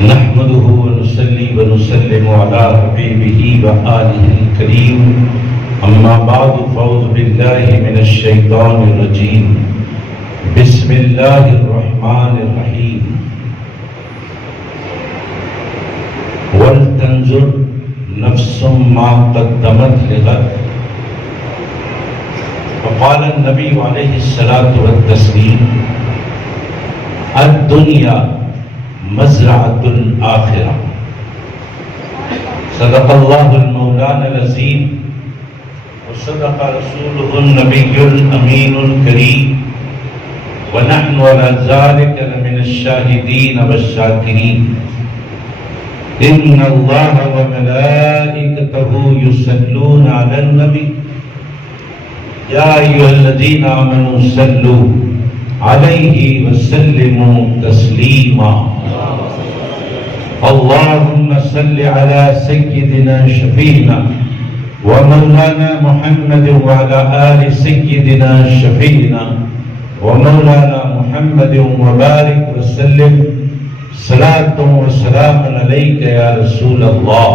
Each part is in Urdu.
نحمده ونصلي ونسلم على حبيبه وآله الكريم أما بعد فأعوذ بالله من الشيطان الرجيم بسم الله الرحمن الرحيم ولتنظر نفس ما قدمت لغد وقال النبي عليه الصلاة والتسليم الدنيا مزرعة الآخرة صدق الله المولانا العظيم وصدق رسوله النبي الأمين الكريم ونحن على ذلك لمن الشاهدين والشاكرين إن الله وملائكته يصلون على النبي يا أيها الذين آمنوا صلوا عليه وسلموا تسليما اللهم صل على سيدنا شفينا ومولانا محمد وعلى آل سيدنا شفينا ومولانا محمد وبارك وسلم صلاة وسلام عليك يا رسول الله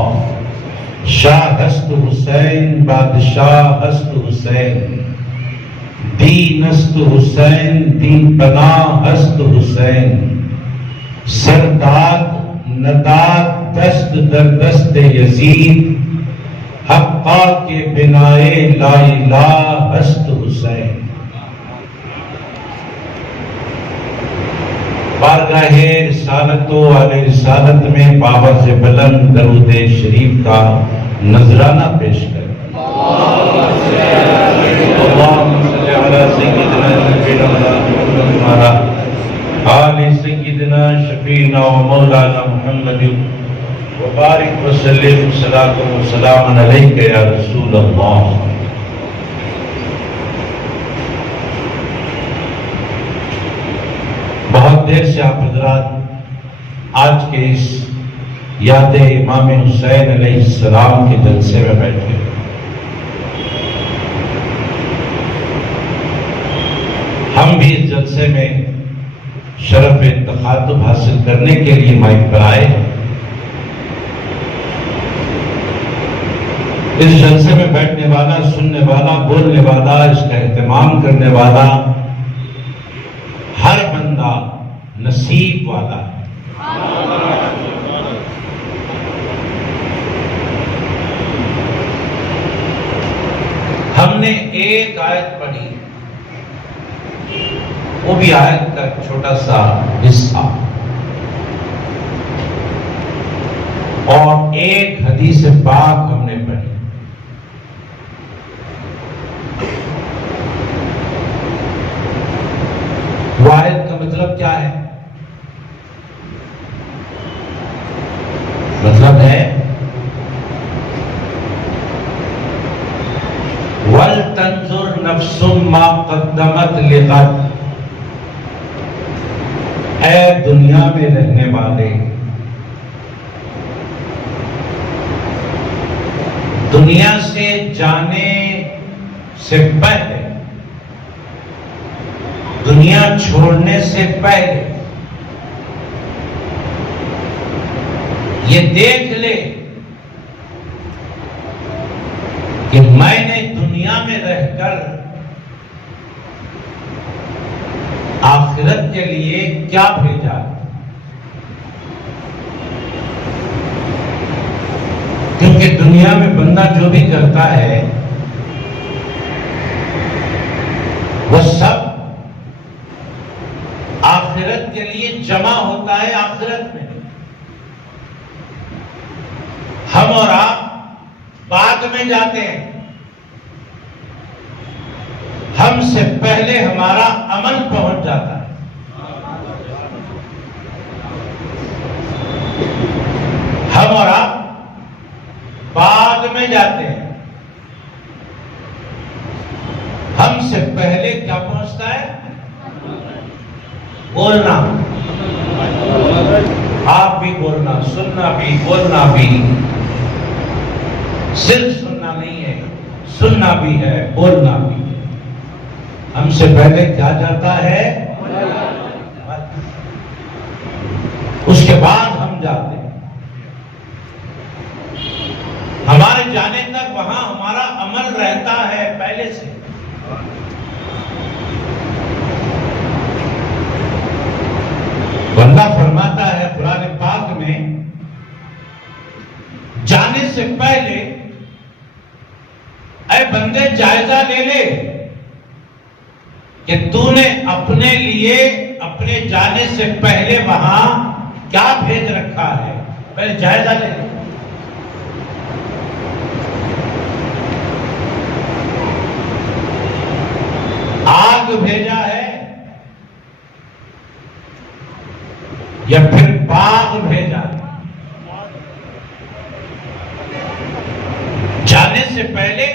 شاہ ہست حسین بادشاہ ہست حسین دین است حسین دین پناہ ہست حسین سرداد نداد دست در دست یزید حقا کے بنائے لا الہ ہست حسین بارگاہ رسالت و علیہ رسالت میں بابا سے بلند درود شریف کا نذرانہ پیش کریں اللہم صلی علی سیدنا شفیعنا آل سیدنا شفیعنا و مولانا محمد وبارک وسلم صلاۃ و سلام علیک یا رسول اللہ بہت دیر سے آپ حضرات آج کے اس یاد امام حسین علیہ السلام کے جلسے میں بیٹھے ہم بھی اس جلسے میں شرف تخاطب حاصل کرنے کے لیے مائک پر آئے اس جلسے میں بیٹھنے والا سننے والا بولنے والا اس کا اہتمام کرنے والا ہر بندہ نصیب والا ہے ہم نے ایک آیت پڑھی وہ بھی آیت کا چھوٹا سا حصہ اور ایک حدیث پاک ہم نے پڑھی وہ آیت کا مطلب کیا ہے؟ مطلب ہے وَلْتَنْظُرْ نَفْسٌ مَا قَدَّمَتْ لِغَدٍ اے دنیا میں رہنے والے دنیا سے جانے سے پہلے دنیا چھوڑنے سے پہلے یہ دیکھ لے کہ میں نے دنیا میں رہ کر آخرت کے لیے کیا بھیجا کیونکہ دنیا میں بندہ جو بھی کرتا ہے وہ سب آخرت کے لیے جمع ہوتا ہے آخرت میں ہم اور آپ بعد میں جاتے ہیں ہم سے پہلے ہمارا عمل پہنچ جاتا ہے ہم اور آپ بعد میں جاتے ہیں ہم سے پہلے کیا پہنچتا ہے بولنا آپ بھی بولنا سننا بھی بولنا بھی صرف سننا نہیں ہے سننا بھی ہے بولنا بھی ہم سے پہلے کیا جاتا ہے اس کے بعد ہم جاتے سے پہلے اے بندے جائزہ لے لے کہ تو نے اپنے لیے اپنے جانے سے پہلے وہاں کیا بھیج رکھا ہے، پہلے جائزہ لے لے۔ آگ بھیجا ہے یا پھر باغ بھیجا ہے؟ جانے سے پہلے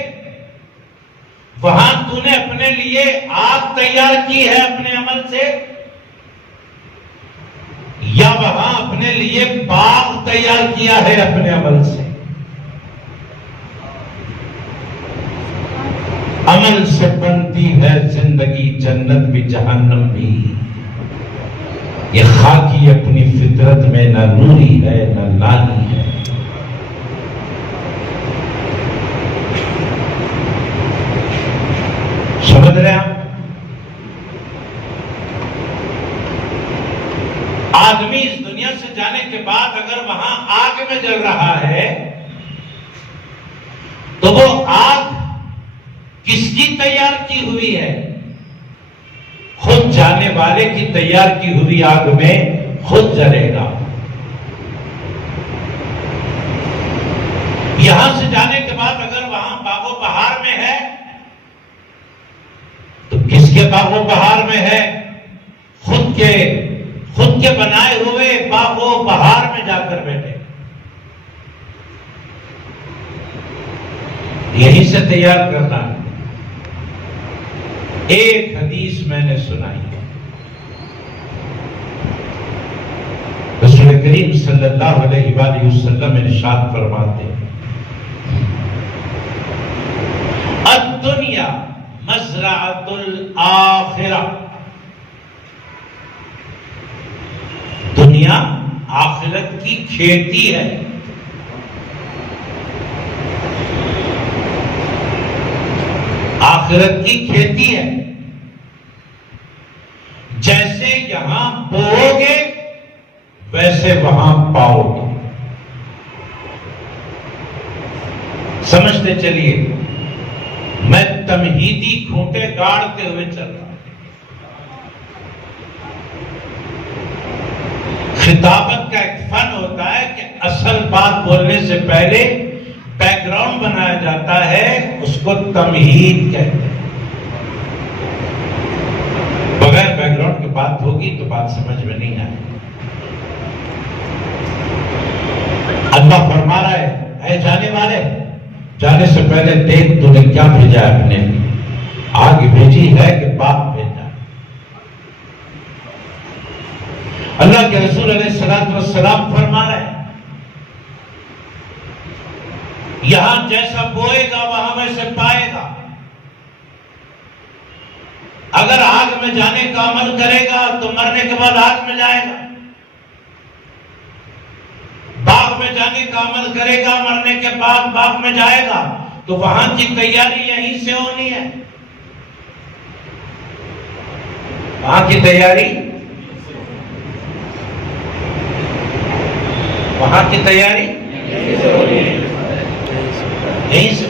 وہاں تو نے اپنے لیے آگ تیار کی ہے اپنے عمل سے، یا وہاں اپنے لیے باغ تیار کیا ہے اپنے عمل سے؟ عمل سے بنتی ہے زندگی، جنت بھی جہنم بھی۔ یہ خاکی اپنی فطرت میں نہ نوری ہے نہ لانی ہے۔ سمجھ رہے ہیں آدمی اس دنیا سے جانے کے بعد اگر وہاں آگ میں جل رہا ہے تو وہ آگ کس کی تیار کی ہوئی ہے؟ خود جانے والے کی تیار کی ہوئی آگ میں خود جلے گا۔ یہاں سے جانے کے بعد اگر وہاں باغ و بہار میں ہے تو کس کے باغ و بہار میں ہے؟ خود کے بنائے ہوئے باغ و بہار میں جا کر بیٹھے، یہیں سے تیار کرنا ہے۔ ایک حدیث میں نے سنائی، رسول کریم صلی اللہ علیہ وآلہ وسلم ارشاد فرماتے ہیں، الدنیا مزرعۃ الآخرہ، دنیا آخرت کی کھیتی ہے۔ آخرت کی کھیتی ہے، جیسے یہاں بو گے ویسے وہاں پاؤ گے۔ سمجھتے چلیے، میں تمہیدی کھوٹے گاڑتے ہوئے چل رہا ہوں۔ خطابت کا ایک فن ہوتا ہے کہ اصل بات بولنے سے پہلے بیک گراؤنڈ بنایا جاتا ہے، اس کو تمہید کہتے ہیں۔ بغیر بیک گراؤنڈ کی بات ہوگی تو بات سمجھ میں نہیں آئے۔ اللہ فرما رہا ہے، اے جانے والے، جانے سے پہلے دیکھ تو نے کیا بھیجا ہے، اپنے آگ بھیجی ہے کہ باغ بھیجا ہے؟ اللہ کے رسول علیہ السلام فرما رہے ہیں، یہاں جیسا بوئے گا وہاں ویسے پائے گا۔ اگر آگ میں جانے کا عمل کرے گا تو مرنے کے بعد آگ میں جائے گا، باغ میں جانے کا عمل کرے گا مرنے کے بعد باغ میں جائے گا۔ تو وہاں کی تیاری یہیں سے ہونی ہے، وہاں کی تیاری یہیں سے،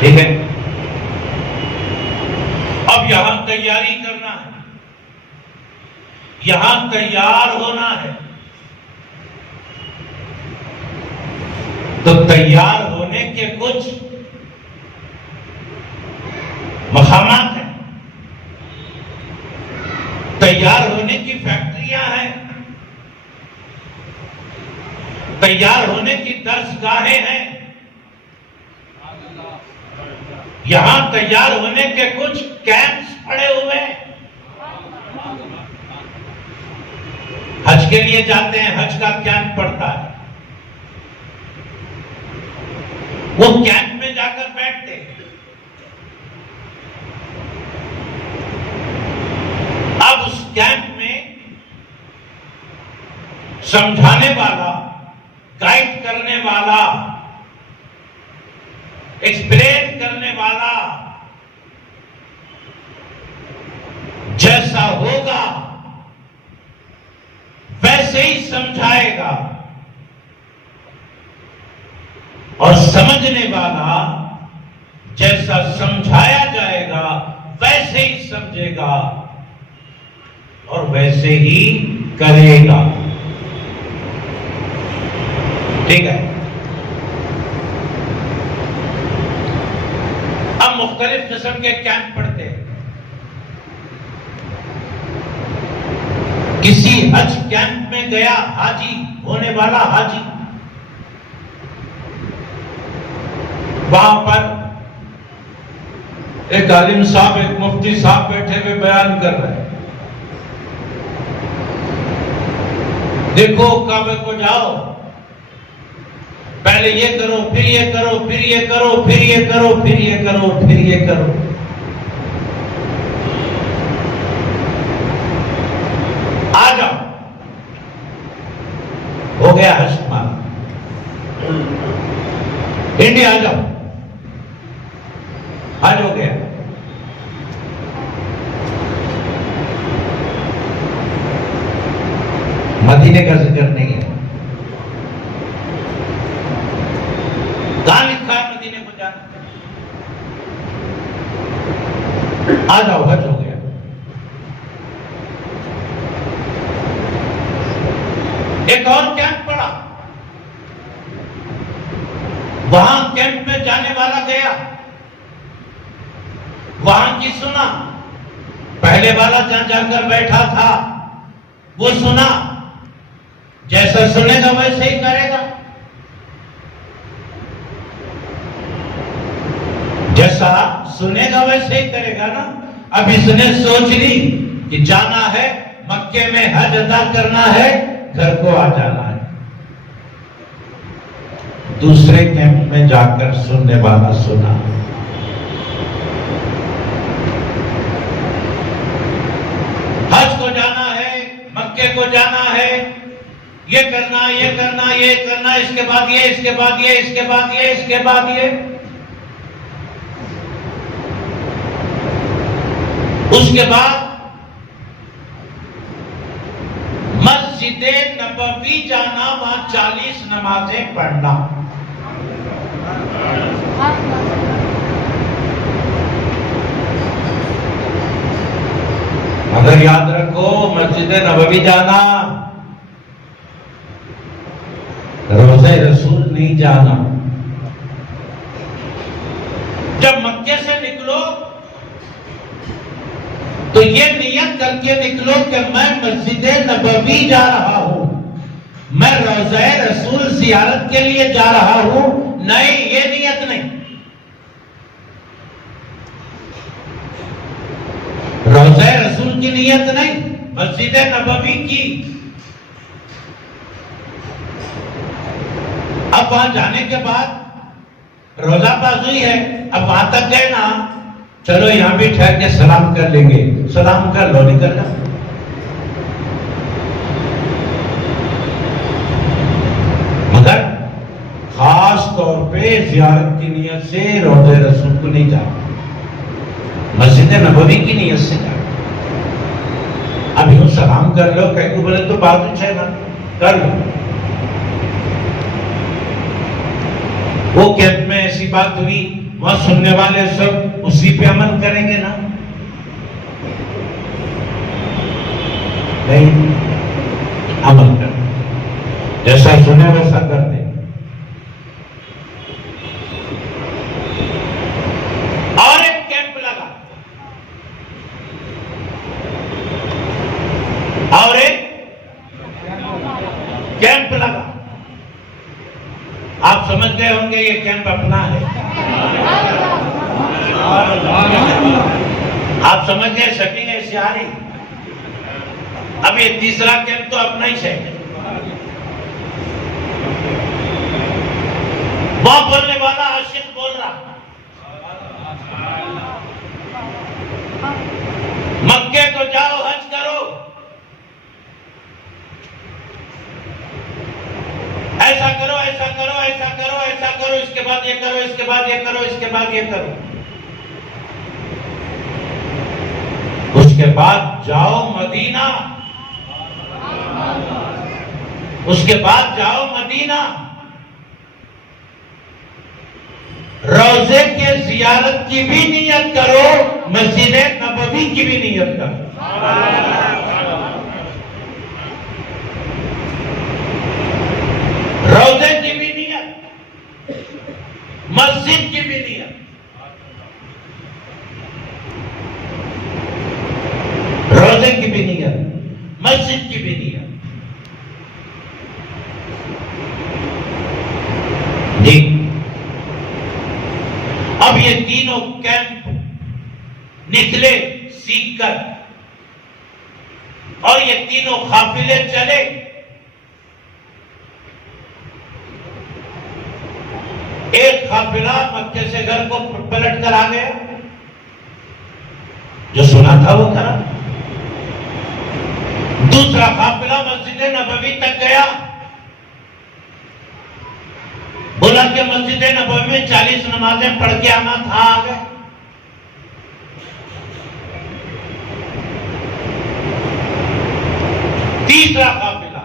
ٹھیک ہے؟ اب یہاں تیاری کرنا ہے، یہاں تیار ہونا ہے، تو تیار ہونے کے کچھ مقامات ہیں، تیار ہونے کی فیکٹریاں ہیں، تیار ہونے کی درس گاہیں ہیں، یہاں تیار ہونے کے کچھ کیمپس پڑے ہوئے ہیں۔ حج کے لیے جاتے ہیں، حج کا کیمپ پڑتا ہے، وہ کیمپ میں جا کر بیٹھتے ہیں۔ اب اس کیمپ میں سمجھانے والا، گائیڈ کرنے والا، ایکسپلین کرنے والا جیسا ہوگا ویسے ہی سمجھائے گا، سمجھنے والا جیسا سمجھایا جائے گا ویسے ہی سمجھے گا اور ویسے ہی کرے گا. ٹھیک ہے. ہم مختلف قسم کے کیمپ پڑھتے ہیں. کسی حج کیمپ میں گیا حاجی ہونے والا حاجی، وہاں پر ایک عالم صاحب ایک مفتی صاحب بیٹھے ہوئے بیان کر رہے ہیں. دیکھو کعبے کو جاؤ، پہلے یہ کرو پھر یہ کرو پھر یہ کرو پھر یہ کرو پھر یہ کرو پھر یہ کرو. آ جاؤ، ہو گیا حج تمہارا، انڈیا آ جاؤ، حج ہو گیا. مدینے کا ذکر نہیں ہے. کہاں لکھا ہے مدینے کو جانا؟ آ جاؤ، حج ہو گیا. ایک اور کیمپ پڑا، وہاں کیمپ میں جانے والا گیا، وہاں کی سنا. پہلے والا جہاں جا کر بیٹھا تھا وہ سنا، جیسا سنے گا ویسے ہی کرے گا. جیسا سنے گا ویسے ہی کرے گا نا. اب اس نے سوچ لی کہ جانا ہے مکے میں حج ادا کرنا ہے، گھر کو آ جانا ہے. دوسرے کیمپ میں جا کر سننے والا سنا، حج کو جانا ہے، مکے کو جانا ہے، یہ کرنا یہ کرنا یہ کرنا، اس کے بعد یہ اس کے بعد یہ اس کے بعد یہ اس کے بعد یہ. اس کے بعد مسجد نبوی جانا، وہاں 40 نمازیں پڑھنا. اگر یاد رکھو مسجد نبوی جانا، روضہ رسول نہیں جانا. جب مکے سے نکلو تو یہ نیت کر کے نکلو کہ میں مسجد نبوی جا رہا ہوں، میں روضہ رسول زیارت کے لیے جا رہا ہوں. نہیں، یہ نیت نہیں. روضہ رسول کی نیت نہیں، مسجد نبوی کی. اب وہاں جانے کے بعد روزہ بازوئی ہے، اب وہاں تک گئے نا، چلو یہاں بھی ٹھہر کے سلام کر لیں گے، سلام کر لو، نکل جاؤ. مگر خاص طور پہ زیارت کی نیت سے روضہ رسول کو نہیں جانا، مسجد نبوی کی نیت سے جانا. اب یوں سلام کر لو، کہیں کو بولے تو بات اچھا ہے نا، کر لو. وہ کیمپ میں ایسی بات ہوئی، وہاں سننے والے سب اسی پہ عمل کریں گے نا؟ نہیں، عمل کر جیسا سنے ویسا کر دیں. اور ایک کیمپ لگا، اور ایک کیمپ لگا. آپ سمجھ گئے ہوں گے یہ کیمپ اپنا ہے. آپ سمجھ گئے، شکل ایسی آ رہی. اب یہ تیسرا کیمپ تو اپنا ہی ہے. وہ بولنے والا عاشق بول رہا، مکے کو جاؤ، حج کرو، ایسا کرو ایسا کرو ایسا کرو ایسا کرو، اس کے بعد یہ کرو، اس کے بعد یہ کرو، اس کے بعد یہ کرو. اس کے بعد جاؤ مدینہ، اس کے بعد جاؤ مدینہ. روزے کے زیارت کی بھی نیت کرو، مسجد نبوی کی بھی نیت کرو۔ روزے کی بھی نیت، مسجد کی بھی نیت۔ روزے کی بھی نیت، مسجد کی بھی نیت۔ جی اب یہ تینوں کیمپ نکلے سیکھ کر، اور یہ تینوں قافلے چلے۔ ایک قافلہ مکے سے گھر کو پلٹ کر آ گیا، جو سنا تھا وہ کرا۔ دوسرا قافلہ مسجد نبوی تک گیا، بولا کہ مسجد نبوی میں 40 نمازیں پڑھ کے آنا تھا، آ گئے۔ تیسرا قافلہ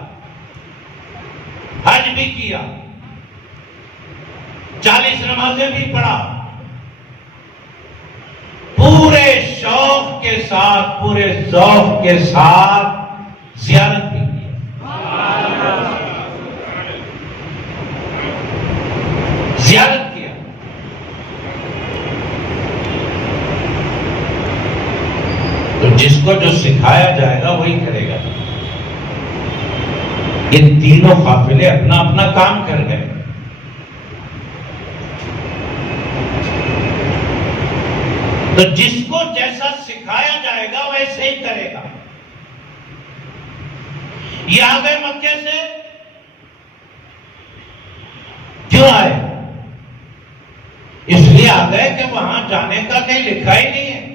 حج بھی کیا، 40 نمازیں بھی پڑھا، پورے شوق کے ساتھ، پورے ذوق کے ساتھ زیارت بھی کیا۔ زیارت کیا۔ تو جس کو جو سکھایا جائے گا وہی کرے گا۔ یہ تینوں قافلے اپنا اپنا کام کر گئے۔ تو جس کو جیسا سکھایا جائے گا ویسے ہی کرے گا۔ یہ آ گئے مکے سے، کیوں آئے؟ اس لیے آ گئے کہ وہاں جانے کا کہیں لکھا ہی نہیں ہے۔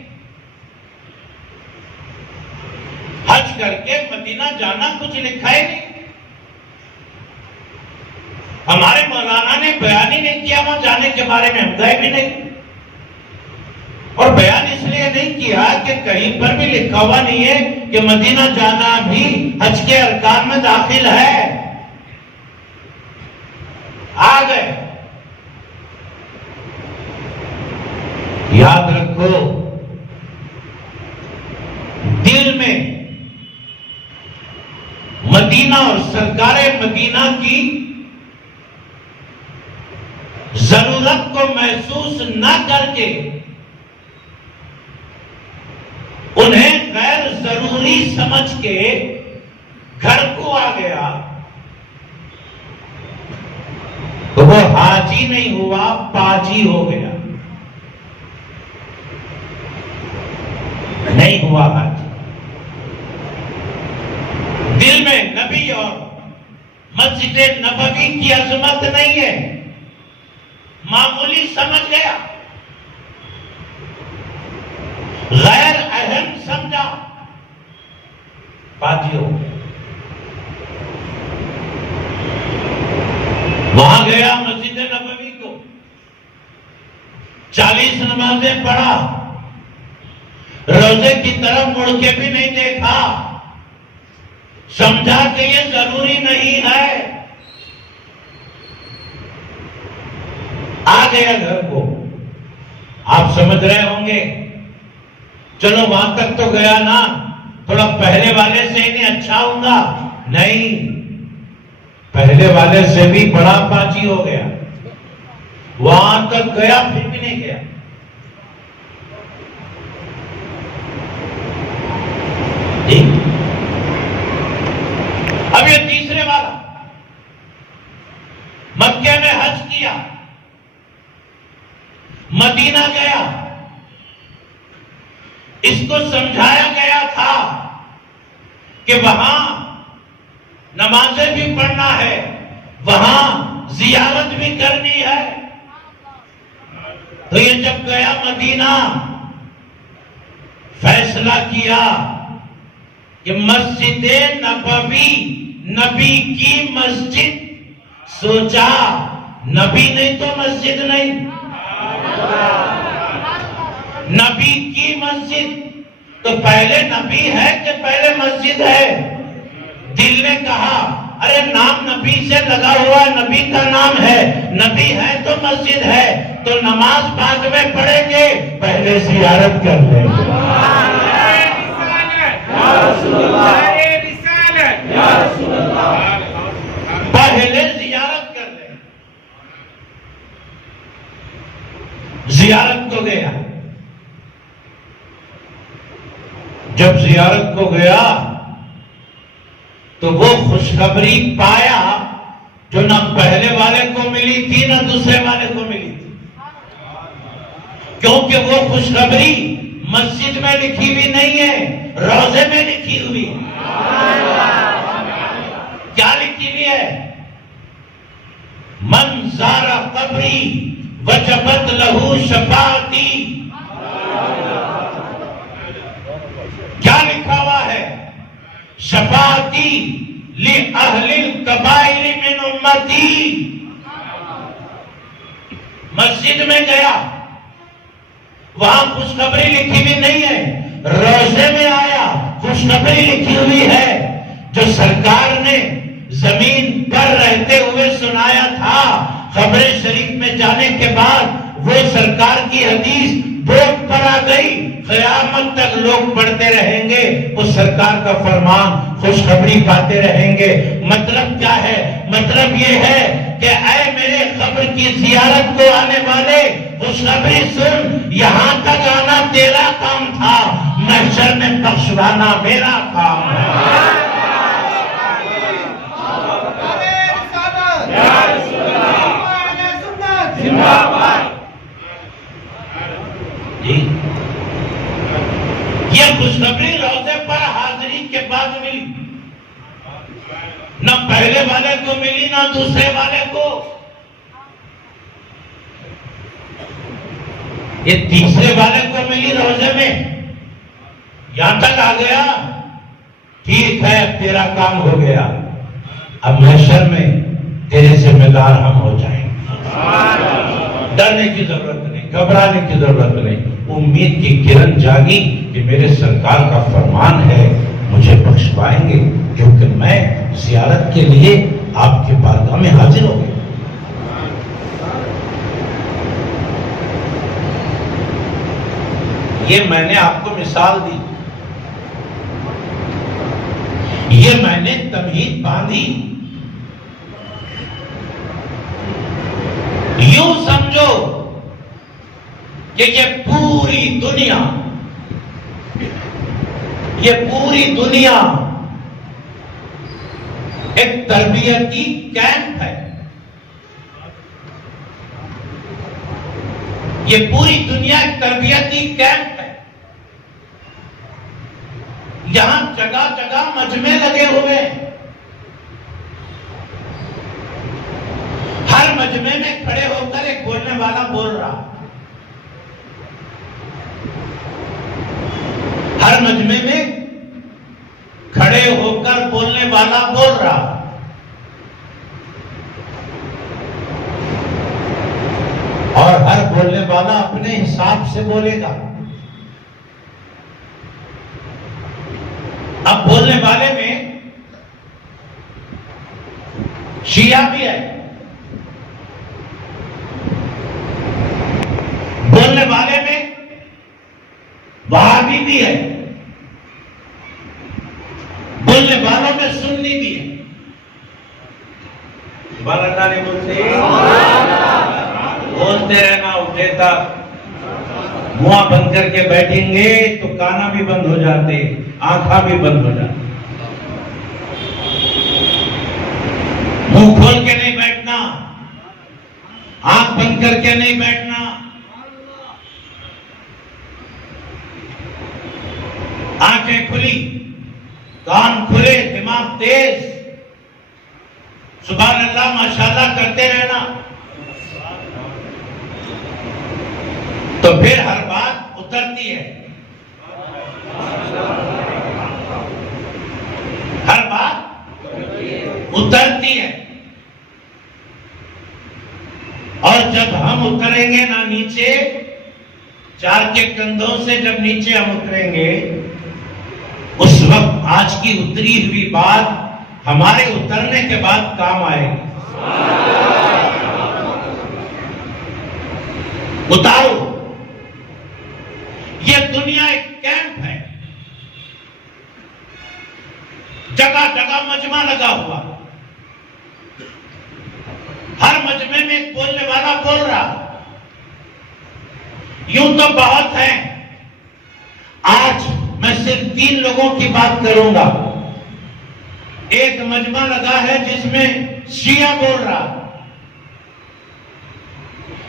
حج کر کے مدینہ جانا کچھ لکھا ہی نہیں۔ ہمارے مولانا نے بیان ہی نہیں کیا وہاں جانے کے بارے میں، ہم گئے بھی نہیں۔ اور بیان اس لیے نہیں کیا کہ کہیں پر بھی لکھا ہوا نہیں ہے کہ مدینہ جانا بھی حج کے ارکان میں داخل ہے۔ آ گئے۔ یاد رکھو، دل میں مدینہ اور سرکار مدینہ کی ضرورت کو محسوس نہ کر کے انہیں غیر ضروری سمجھ کے گھر کو آ گیا، تو وہ حاجی نہیں ہوا، پاجی ہو گیا۔ نہیں ہوا حاجی۔ دل میں نبی اور مسجد نبوی کی عظمت نہیں ہے، معمولی سمجھ گیا، غیر اہم سمجھا، پاجی ہو گیا۔ وہاں گیا مسجد نبوی کو، 40 نمازیں پڑھا، روزے کی طرف مڑ کے بھی نہیں دیکھا، سمجھا کہ یہ ضروری نہیں ہے، آ گیا گھر کو۔ آپ سمجھ رہے ہوں گے، چلو وہاں تک تو گیا نا، تھوڑا پہلے والے سے ہی نہیں اچھا ہوں گا۔ نہیں، پہلے والے سے بھی بڑا پاجی ہو گیا۔ وہاں تک گیا پھر بھی نہیں گیا۔ اب یہ تیسرے والا مکے میں حج کیا، مدینہ گیا، اس کو سمجھایا گیا تھا کہ وہاں نمازیں بھی پڑھنا ہے، وہاں زیارت بھی کرنی ہے۔ تو یہ جب گیا مدینہ، فیصلہ کیا کہ مسجد نبوی نبی کی مسجد، سوچا نبی نہیں تو مسجد نہیں، نبی کی مسجد تو پہلے نبی ہے کہ پہلے مسجد ہے؟ دل نے کہا ارے نام نبی سے لگا ہوا، نبی کا نام ہے، نبی ہے تو مسجد ہے، تو نماز بعد میں پڑھیں گے، پہلے زیارت کر لیں گے۔ پہلے زیارت کر لیں۔ زیارت کو گیا، جب زیارت کو گیا تو وہ خوشخبری پایا جو نہ پہلے والے کو ملی تھی نہ دوسرے والے کو ملی تھی، کیونکہ وہ خوشخبری مسجد میں لکھی ہوئی نہیں ہے، روضے میں لکھی ہوئی ہے۔ کیا لکھی ہوئی ہے؟ من زار قبری وجبت لہو شفاعتی۔ کیا لکھا ہوا ہے؟ شفاعتی لأہل الکبائر من امتی۔ مسجد میں گیا، وہاں خوشخبری لکھی ہوئی نہیں ہے، روضے میں آیا، خوشخبری لکھی ہوئی ہے جو سرکار نے زمین پر رہتے ہوئے سنایا تھا، قبر شریف میں جانے کے بعد وہ سرکار کی حدیث بورڈ پر آ گئی، قیامت تک لوگ پڑھتے رہیں گے، اس سرکار کا فرمان خوشخبری پاتے رہیں گے۔ مطلب کیا ہے؟ مطلب یہ ہے کہ اے میرے قبر کی زیارت کو آنے والے، خوشخبری سن، یہاں تک آنا تیرا کام تھا، محشر میں بخشوانا میرا کام ہے۔ یہ خوشخبری روضے پر حاضری کے بعد ملی، نہ پہلے والے کو ملی نہ دوسرے والے کو، یہ تیسرے والے کو ملی روضے میں، یہاں تک آ گیا، ٹھیک ہے اب تیرا کام ہو گیا، اب محشر میں تیرے ذمہ دار ہم ہو جائیں گے۔ ڈرنے کی ضرورت نہیں، گھبرانے کی ضرورت نہیں، امید کی کرن جاگی کہ میرے سرکار کا فرمان ہے، مجھے بخشوائیں گے، کیونکہ میں زیارت کے لیے آپ کے بارگاہ میں حاضر ہو گیا۔ یہ میں نے آپ کو مثال دی، یہ میں نے تمہید باندھی۔ یوں سمجھو کہ یہ پوری دنیا ایک تربیتی کیمپ ہے، یہ پوری دنیا ایک تربیتی کیمپ ہے، یہاں جگہ جگہ مجمع لگے ہوئے ہیں، ہر مجمع میں کھڑے ہو کر ایک بولنے والا بول رہا، ہر مجمع میں کھڑے ہو کر بولنے والا بول رہا، اور ہر بولنے والا اپنے حساب سے بولے گا۔ اب بولنے والے میں شیعہ بھی ہے، بولنے والے میں وہابی بھی ہے، بولنے والوں میں سنی بھی ہے۔ سبحان اللہ نہیں بولتے؟ بولتے رہنا اٹھے تک، منہ بند کر کے بیٹھیں گے تو کانا بھی بند ہو جاتے، آنکھاں بھی بند ہو جاتی، منہ کھول کے نہیں بیٹھنا، آنکھ بند کر کے نہیں بیٹھنا، آنکھیں کھلی، کان کھلے، دماغ تیز، سبحان اللہ ماشاءاللہ کرتے رہنا، تو پھر ہر بات اترتی ہے، ہر بات اترتی ہے، اور جب ہم اتریں گے نا نیچے، چار کے کندھوں سے جب نیچے ہم اتریں گے، اس وقت آج کی اتری ہوئی بات ہمارے اترنے کے بعد کام آئے گی. اتارو. یہ دنیا ایک کیمپ ہے. جگہ جگہ مجمع لگا ہوا. ہر مجمع میں ایک بولنے والا بول رہا. یوں تو بہت ہیں. آج میں صرف 3 لوگوں کی بات کروں گا. ایک مجمع لگا ہے جس میں شیعہ بول رہا.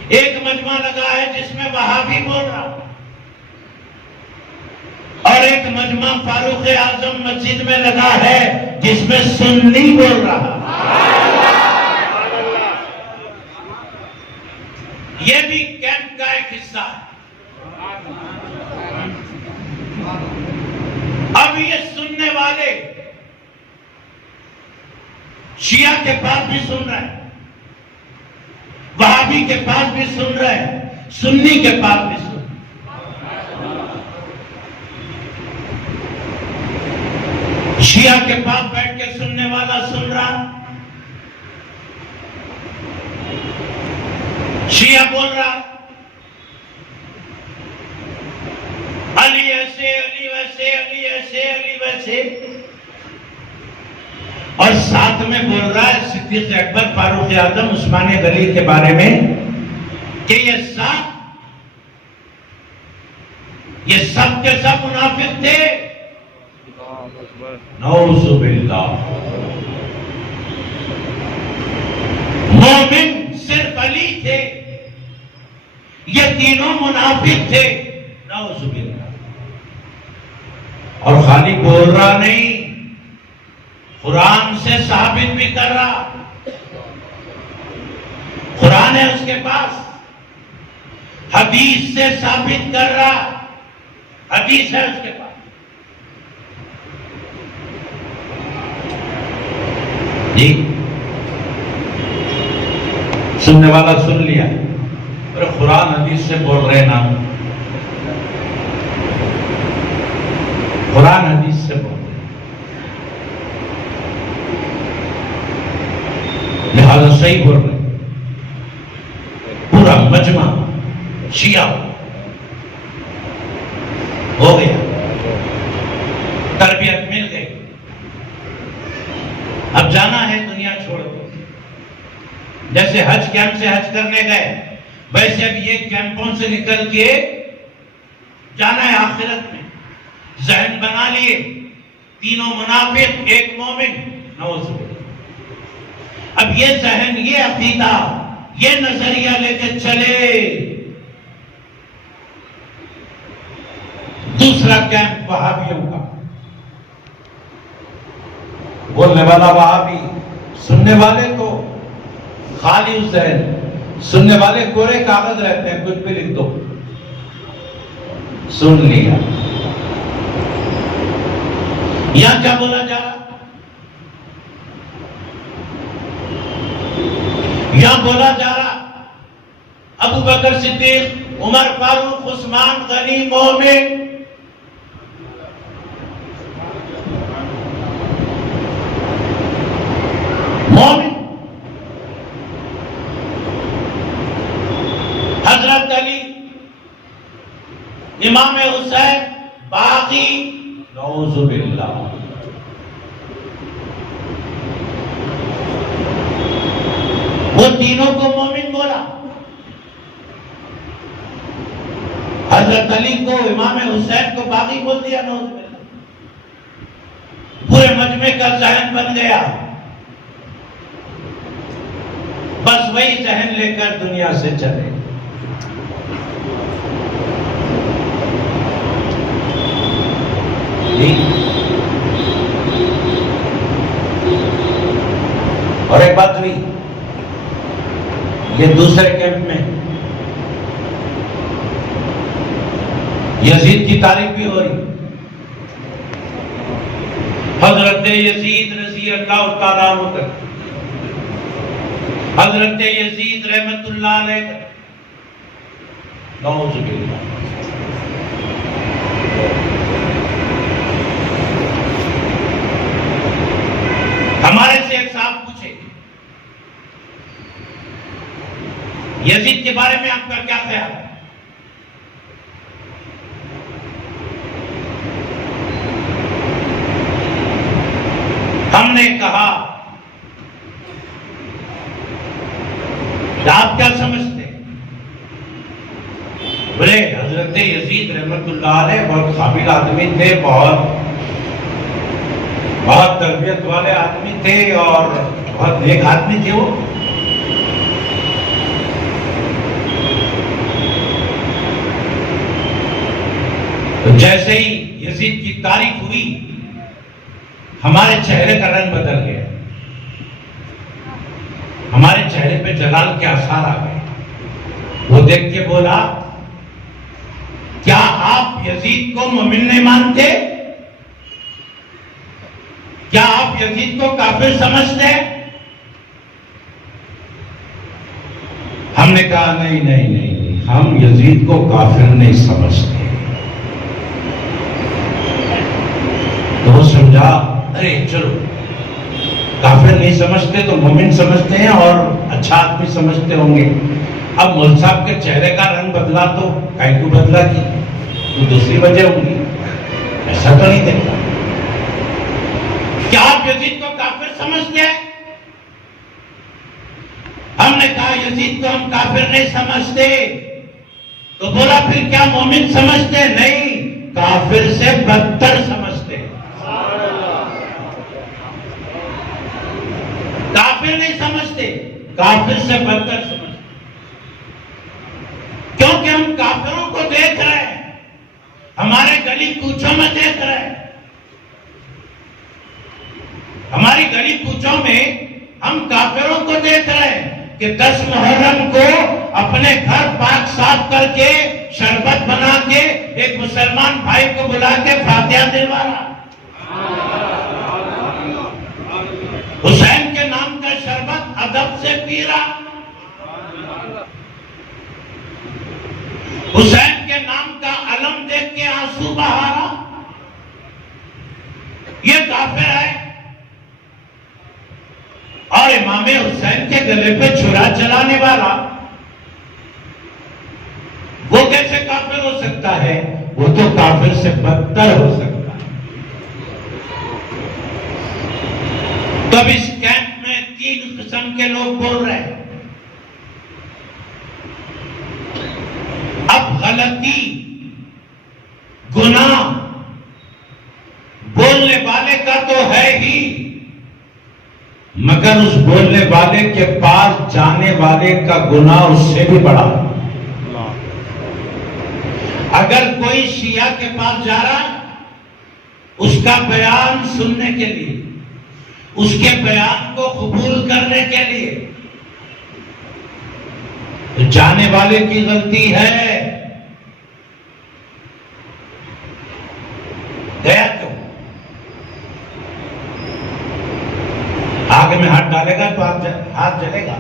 ایک مجمع لگا ہے جس میں وہابی بول رہا. اور ایک مجمع فاروق اعظم مسجد میں لگا ہے جس میں سنی بول رہا. یہ بھی کیمپ کا ایک حصہ ہے. اب یہ سننے والے شیعہ کے پاس بھی سن رہے ہیں, وہابی کے پاس بھی سن رہے ہیں, سنی کے پاس بھی سن رہے ہیں. شیعہ کے پاس بیٹھ کے سننے والا سن رہا. شیعہ بول رہا علی ایسے, علی ویسے, علی ایسے, علی ویسے, اور ساتھ میں بول رہا ہے صدیق اکبر, فاروق اعظم, عثمان غنی کے بارے میں کہ یہ سب کے سب منافق تھے. نعوذ باللہ. مومن صرف علی تھے, یہ تینوں منافق تھے. نعوذ باللہ. اور خالی بول رہا نہیں, قرآن سے ثابت بھی کر رہا. قرآن ہے اس کے پاس, حدیث سے ثابت کر رہا. حدیث ہے اس کے پاس. جی سننے والا سن لیا. ارے قرآن حدیث سے بول رہے نا, قرآن حدیث سے بول رہے, لہذا صحیح بول رہے. پورا مجمع شیعہ ہو گیا, تربیت مل گئی. اب جانا ہے دنیا چھوڑ کے. جیسے حج کیمپ سے حج کرنے گئے, ویسے اب یہ کیمپوں سے نکل کے جانا ہے آخرت میں. ذہن بنا لیے, تینوں منافق, ایک مومن. نعوذ باللہ. اب یہ ذہن, یہ عقیدہ, یہ نظریہ لے کے چلے. دوسرا کیمپ وہابیوں کا. بولنے والا وہابی, سننے والے تو خالی اس ذہن. سننے والے کورے کاغذ رہتے ہیں, کچھ بھی لکھ دو. سن لیا. یہاں کیا بولا جا رہا؟ یہاں بولا جا رہا ابو بکر صدیق, عمر فاروق, عثمان غنی مومن. مومن. حضرت علی, امام حسین, باقی. نعوذ باللہ. وہ تینوں کو مومن بولا. حضرت علی کو, امام حسین کو باقی بول دیا. نعوذ باللہ. پورے مجمع کا ذہن بن گیا. بس وہی ذہن لے کر دنیا سے چلے. اور ایک بات ہوئی, یہ دوسرے کیمپ میں یزید کی تعریف بھی ہو رہی. حضرت یزید رضی اللہ تعالیٰ عنہ تک, حضرت یزید رحمت اللہ علیہ. نعوذ باللہ. یزید کے بارے میں آپ کا کیا خیال ہے؟ ہم نے کہا کہ آپ کیا سمجھتے ہیں؟ بولے حضرت یزید رحمت اللہ علیہ بہت قابل آدمی تھے، بہت تربیت والے آدمی تھے اور بہت نیک آدمی تھے وہ۔ تو جیسے ہی یزید کی تعریف ہوئی ہمارے چہرے کا رنگ بدل گیا، ہمارے چہرے پہ جلال کے آثار آ گئے۔ وہ دیکھ کے بولا کیا آپ یزید کو مومن نہیں مانتے؟ کیا آپ یزید کو کافر سمجھتے؟ ہم نے کہا نہیں، ہم یزید کو کافر نہیں سمجھتے۔ تو وہ سمجھا ارے چلو کافر نہیں سمجھتے تو مومن سمجھتے ہیں اور اچھا آدمی سمجھتے ہوں گے۔ اب مول صاحب کے چہرے کا رنگ بدلا تو کہیں کو بدلا کی تو دوسری وجہ ہوگی، ایسا تو نہیں دیکھتا۔ کیا آپ یزید کو کافر سمجھتے ہیں؟ ہم نے کہا یزید کو ہم کافر نہیں سمجھتے۔ تو بولا پھر کیا مومن سمجھتے؟ نہیں، کافر سے بدتر سمجھتے۔ کافر نہیں سمجھتے، کافر سے بدتر سمجھتے، کیونکہ ہم کافروں کو دیکھ رہے ہیں، ہمارے گلی کوچوں میں دیکھ رہے ہیں، ہماری گلی کوچوں میں ہم کافروں کو دیکھ رہے ہیں کہ 10 محرم کو اپنے گھر پاک صاف کر کے شربت بنا کے ایک مسلمان بھائی کو بلا کے فاتحہ دلوا رہا، حسین کے نام کا شربت ادب سے پی رہا، حسین کے نام کا علم دیکھ کے آنسو بہا رہا۔ یہ کافر ہے۔ اور امام حسین کے گلے پہ چھرا چلانے والا وہ کیسے کافر ہو سکتا ہے؟ وہ تو کافر سے بدتر ہو سکتا ہے۔ تو اب اس کیمپ میں 3 قسم کے لوگ بول رہے ہیں۔ اب غلطی، گناہ بولنے والے کا تو ہے ہی، مگر اس بولنے والے کے پاس جانے والے کا گناہ اس سے بھی بڑا۔ اگر کوئی شیعہ کے پاس جا رہا ہے اس کا بیان سننے کے لیے، اس کے بیان کو قبول کرنے کے لیے، تو جانے والے کی غلطی ہے۔ گیا کیوں؟ آگے میں ہاتھ ڈالے گا تو ہاتھ جلے گا۔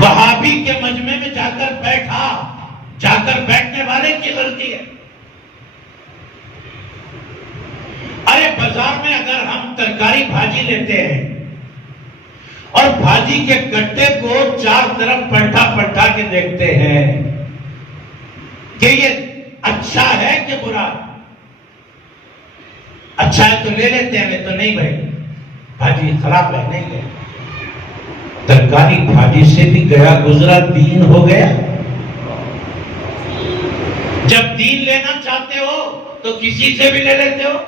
وہابی کے مجمع میں جا کر بیٹھنے والے کی غلطی ہے۔ ارے بازار میں اگر ہم ترکاری بھاجی لیتے ہیں اور بھاجی کے گٹے کو 4 طرف پلٹا کے دیکھتے ہیں کہ یہ اچھا ہے کہ برا، اچھا ہے تو لے لیتے ہیں، تو نہیں بھائی بھاجی خراب ہے، نہیں ہے۔ ترکاری بھاجی سے بھی گیا گزرا دین ہو گیا۔ جب دین لینا چاہتے ہو تو کسی سے بھی لے لیتے ہو۔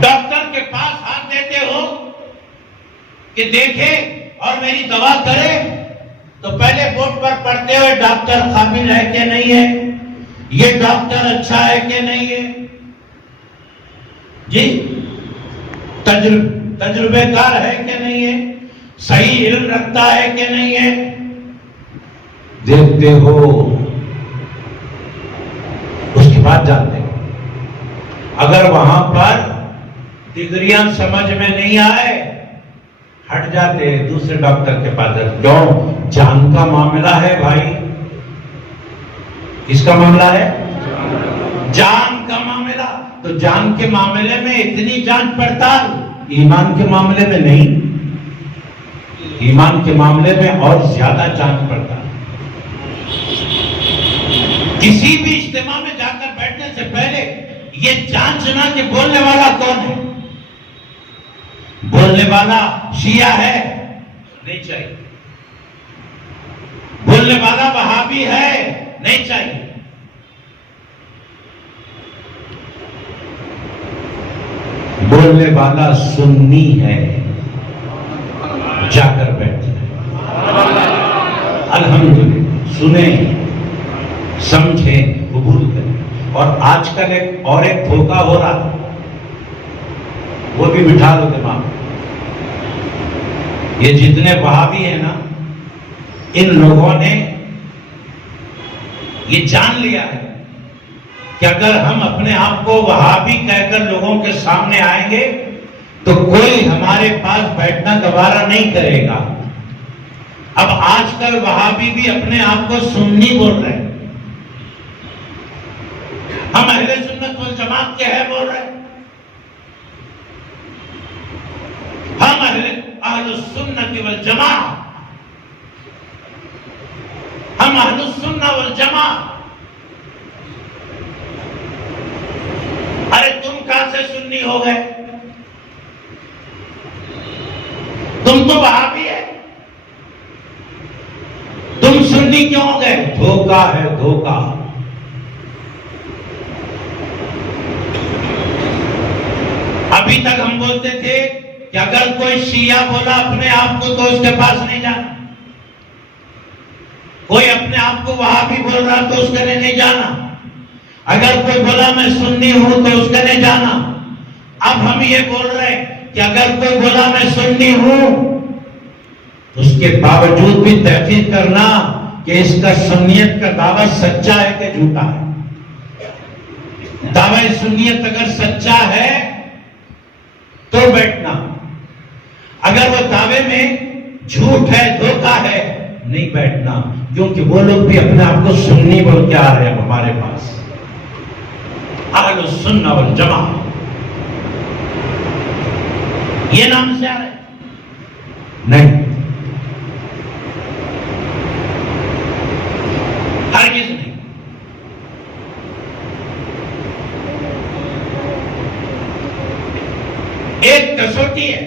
ڈاکٹر کے پاس ہاتھ دیتے ہو کہ دیکھے اور میری دوا کرے تو پہلے بورڈ پر پڑھتے ہوئے ڈاکٹر قابل ہے کہ نہیں ہے، یہ ڈاکٹر اچھا ہے کہ نہیں ہے، جی تجربے کار ہے کہ نہیں ہے، صحیح علم رکھتا ہے کہ نہیں ہے، دیکھتے ہو، اس کے بعد جانتے ہو۔ اگر وہاں پر ڈگریاں سمجھ میں نہیں آئے ہٹ جاتے، دوسرے ڈاکٹر کے پاس کیوں؟ جان کا معاملہ ہے بھائی۔ کس کا معاملہ ہے؟ جان کا معاملہ۔ تو جان کے معاملے میں اتنی جانچ پڑتال، ایمان کے معاملے میں نہیں۔ ایمان کے معاملے میں اور زیادہ جانچ پڑتا ہے. کسی بھی اجتماع میں جا کر بیٹھنے سے پہلے یہ جانچنا کہ بولنے والا کون ہے. بولنے والا شیعہ ہے نہیں چاہیے. بولنے والا وہابی ہے نہیں چاہیے. بولنے والا سنی ہے جا کر بیٹھے. الحمدللہ سنیں سمجھیں قبول کریں. اور آج کل ایک دھوکہ ہو رہا ہے وہ بھی بٹھا دو دماغ. یہ جتنے وہابی ہیں نا ان لوگوں نے یہ جان لیا ہے کہ اگر ہم اپنے آپ کو وہابی کہہ کر لوگوں کے سامنے آئیں گے تو کوئی ہمارے پاس بیٹھنا گوارا نہیں کرے گا. اب آج کل وہابی بھی اپنے آپ کو سنی بول رہے ہیں. ہم اہل سنت والجماعت کے ہیں بول رہے ہیں. ہم اہل السنت والجماعت. ہم اہل السنہ والجماعت. ارے تم کہاں سے سنی ہو گئے؟ تم تو وہابی ہے. تم سنی کیوں ہو گئے؟ دھوکہ ہے دھوکہ. ابھی تک ہم بولتے تھے کہ اگر کوئی شیعہ بولا اپنے آپ کو تو اس کے پاس نہیں جانا. کوئی اپنے آپ کو وہابی بول رہا تو اس کے لیے نہیں جانا. اگر کوئی بولا میں سنی ہوں تو اس کے لیے جانا. اب ہم یہ بول رہے ہیں کہ اگر کوئی بولا میں سنی ہوں اس کے باوجود بھی تحقیق کرنا کہ اس کا سنیت کا دعویٰ سچا ہے کہ جھوٹا ہے. دعویٰ سنیت اگر سچا ہے تو بیٹھنا. اگر وہ دعوے میں جھوٹ ہے دھوکہ ہے نہیں بیٹھنا. کیونکہ وہ لوگ بھی اپنے آپ کو سنی بول کے آ رہے ہیں ہمارے پاس. اہل السنہ والجماعت یہ نام سے آ رہے نہیں. ہرگز نہیں. ایک کسوٹی ہے.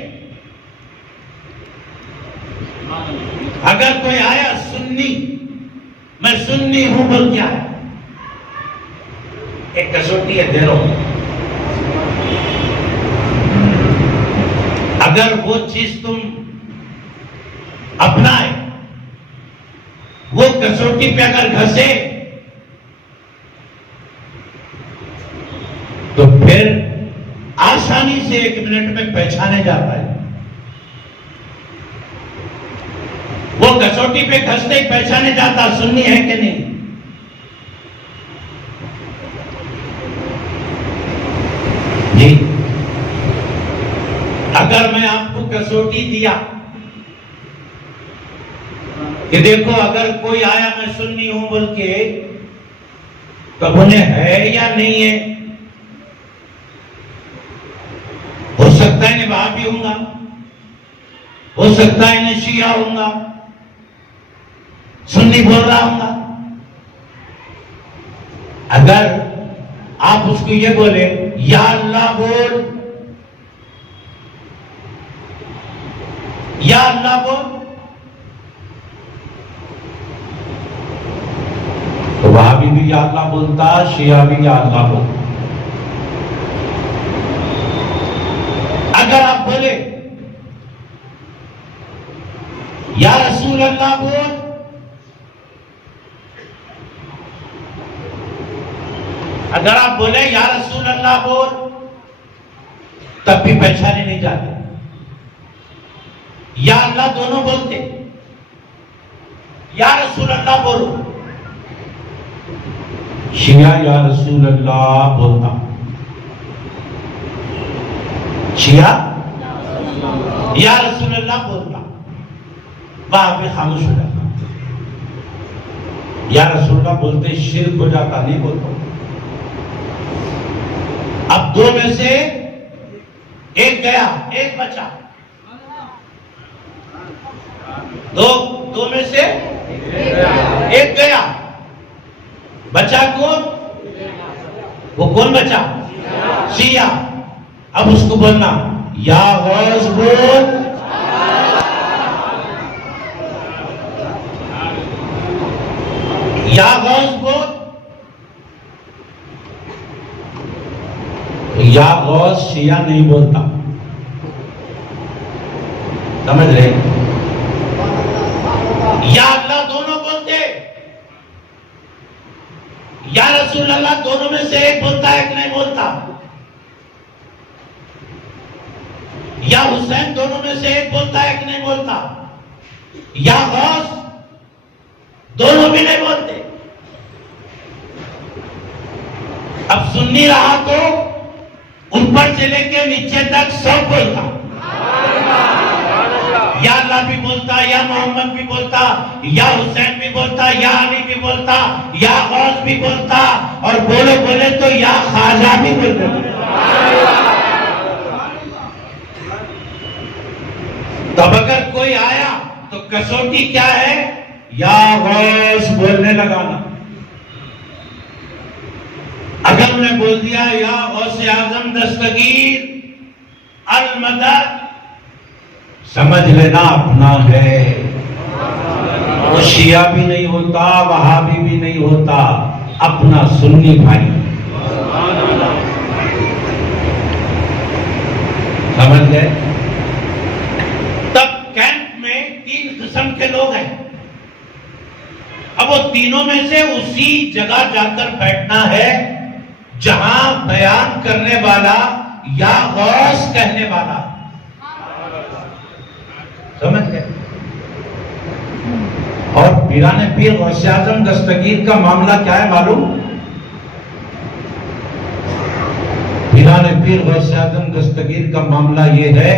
اگر کوئی آیا سنی میں سنی ہوں بول کیا ہے ایک کسوٹی ہے دے رہا ہوں. اگر وہ چیز تم اپنائے وہ کسوٹی پہ اگر گھسے تو پھر آسانی سے 1 منٹ میں پہچانے جاتا ہے. وہ کسوٹی پہ گھستے ہی پہچانے جاتا سنی ہے کہ نہیں. جی اگر میں آپ کو کسوٹی دیا کہ دیکھو اگر کوئی آیا میں سنی ہوں بول کے تو انہیں ہے یا نہیں ہے. ہو سکتا ہے انہیں وہابی ہوں گا, ہو سکتا ہے انہیں شیعہ ہوں گا, سنی بول رہا ہوں گا. اگر آپ اس کو یہ بولے یا اللہ بول, یا اللہ بول, تو وہابی بھی یا اللہ بولتا, شیعہ بھی یا اللہ بولتا. اگر آپ بولے یا رسول اللہ بول, اگر آپ بولے یا رسول اللہ بول تب بھی پہچانے نہیں جاتے. یا اللہ دونوں بولتے, یا رسول اللہ بولو. شیعہ یا رسول اللہ بولتا, شیعہ یا رسول اللہ بولتا, وہاں پہ خاموش ہو جاتا. یا رسول اللہ بولتے شرک ہو جاتا, نہیں بولتا. اب دو میں سے ایک گیا ایک بچا. دو میں سے ایک گیا، بچا کون؟ وہ کون بچا؟ شیعہ۔ اب اس کو بولنا یا غوث بول، یا غوث بول۔ یا غوث شیعہ نہیں بولتا، سمجھ رہے؟ یا اللہ دونوں بولتے، یا رسول اللہ دونوں میں سے ایک بولتا ہے، ایک نہیں بولتا۔ یا حسین دونوں میں سے ایک بولتا ہے، ایک نہیں بولتا۔ یا غوث دونوں بھی نہیں بولتے۔ اب سننی رہا تو اوپر سے لے کے نیچے تک سب بولتا، یا اللہ بھی بولتا، یا محمد بھی بولتا، یا حسین بھی بولتا، یا علی بھی بولتا، یا غوث بھی بولتا، اور بولے تو یا خواجہ بھی بولتا۔ تب اگر کوئی آیا تو کسوٹی کیا ہے؟ یا غوث بولنے لگانا۔ اگر انہیں بول دیا یا غوث اعظم دستگیر المدد، سمجھ لینا اپنا ہے۔ وہ شیعہ بھی نہیں ہوتا، وہابی بھی نہیں ہوتا، اپنا سنی بھائی۔ سمجھ گئے؟ تب کیمپ میں 3 قسم کے لوگ ہیں۔ اب وہ تینوں میں سے اسی جگہ جا کر بیٹھنا ہے جہاں بیان کرنے والا یا غوث کہنے والا، سمجھ گئے؟ اور پیران پیر غوث اعظم دستگیر کا معاملہ کیا ہے معلوم؟ پیران پیر غوث اعظم دستگیر کا معاملہ یہ ہے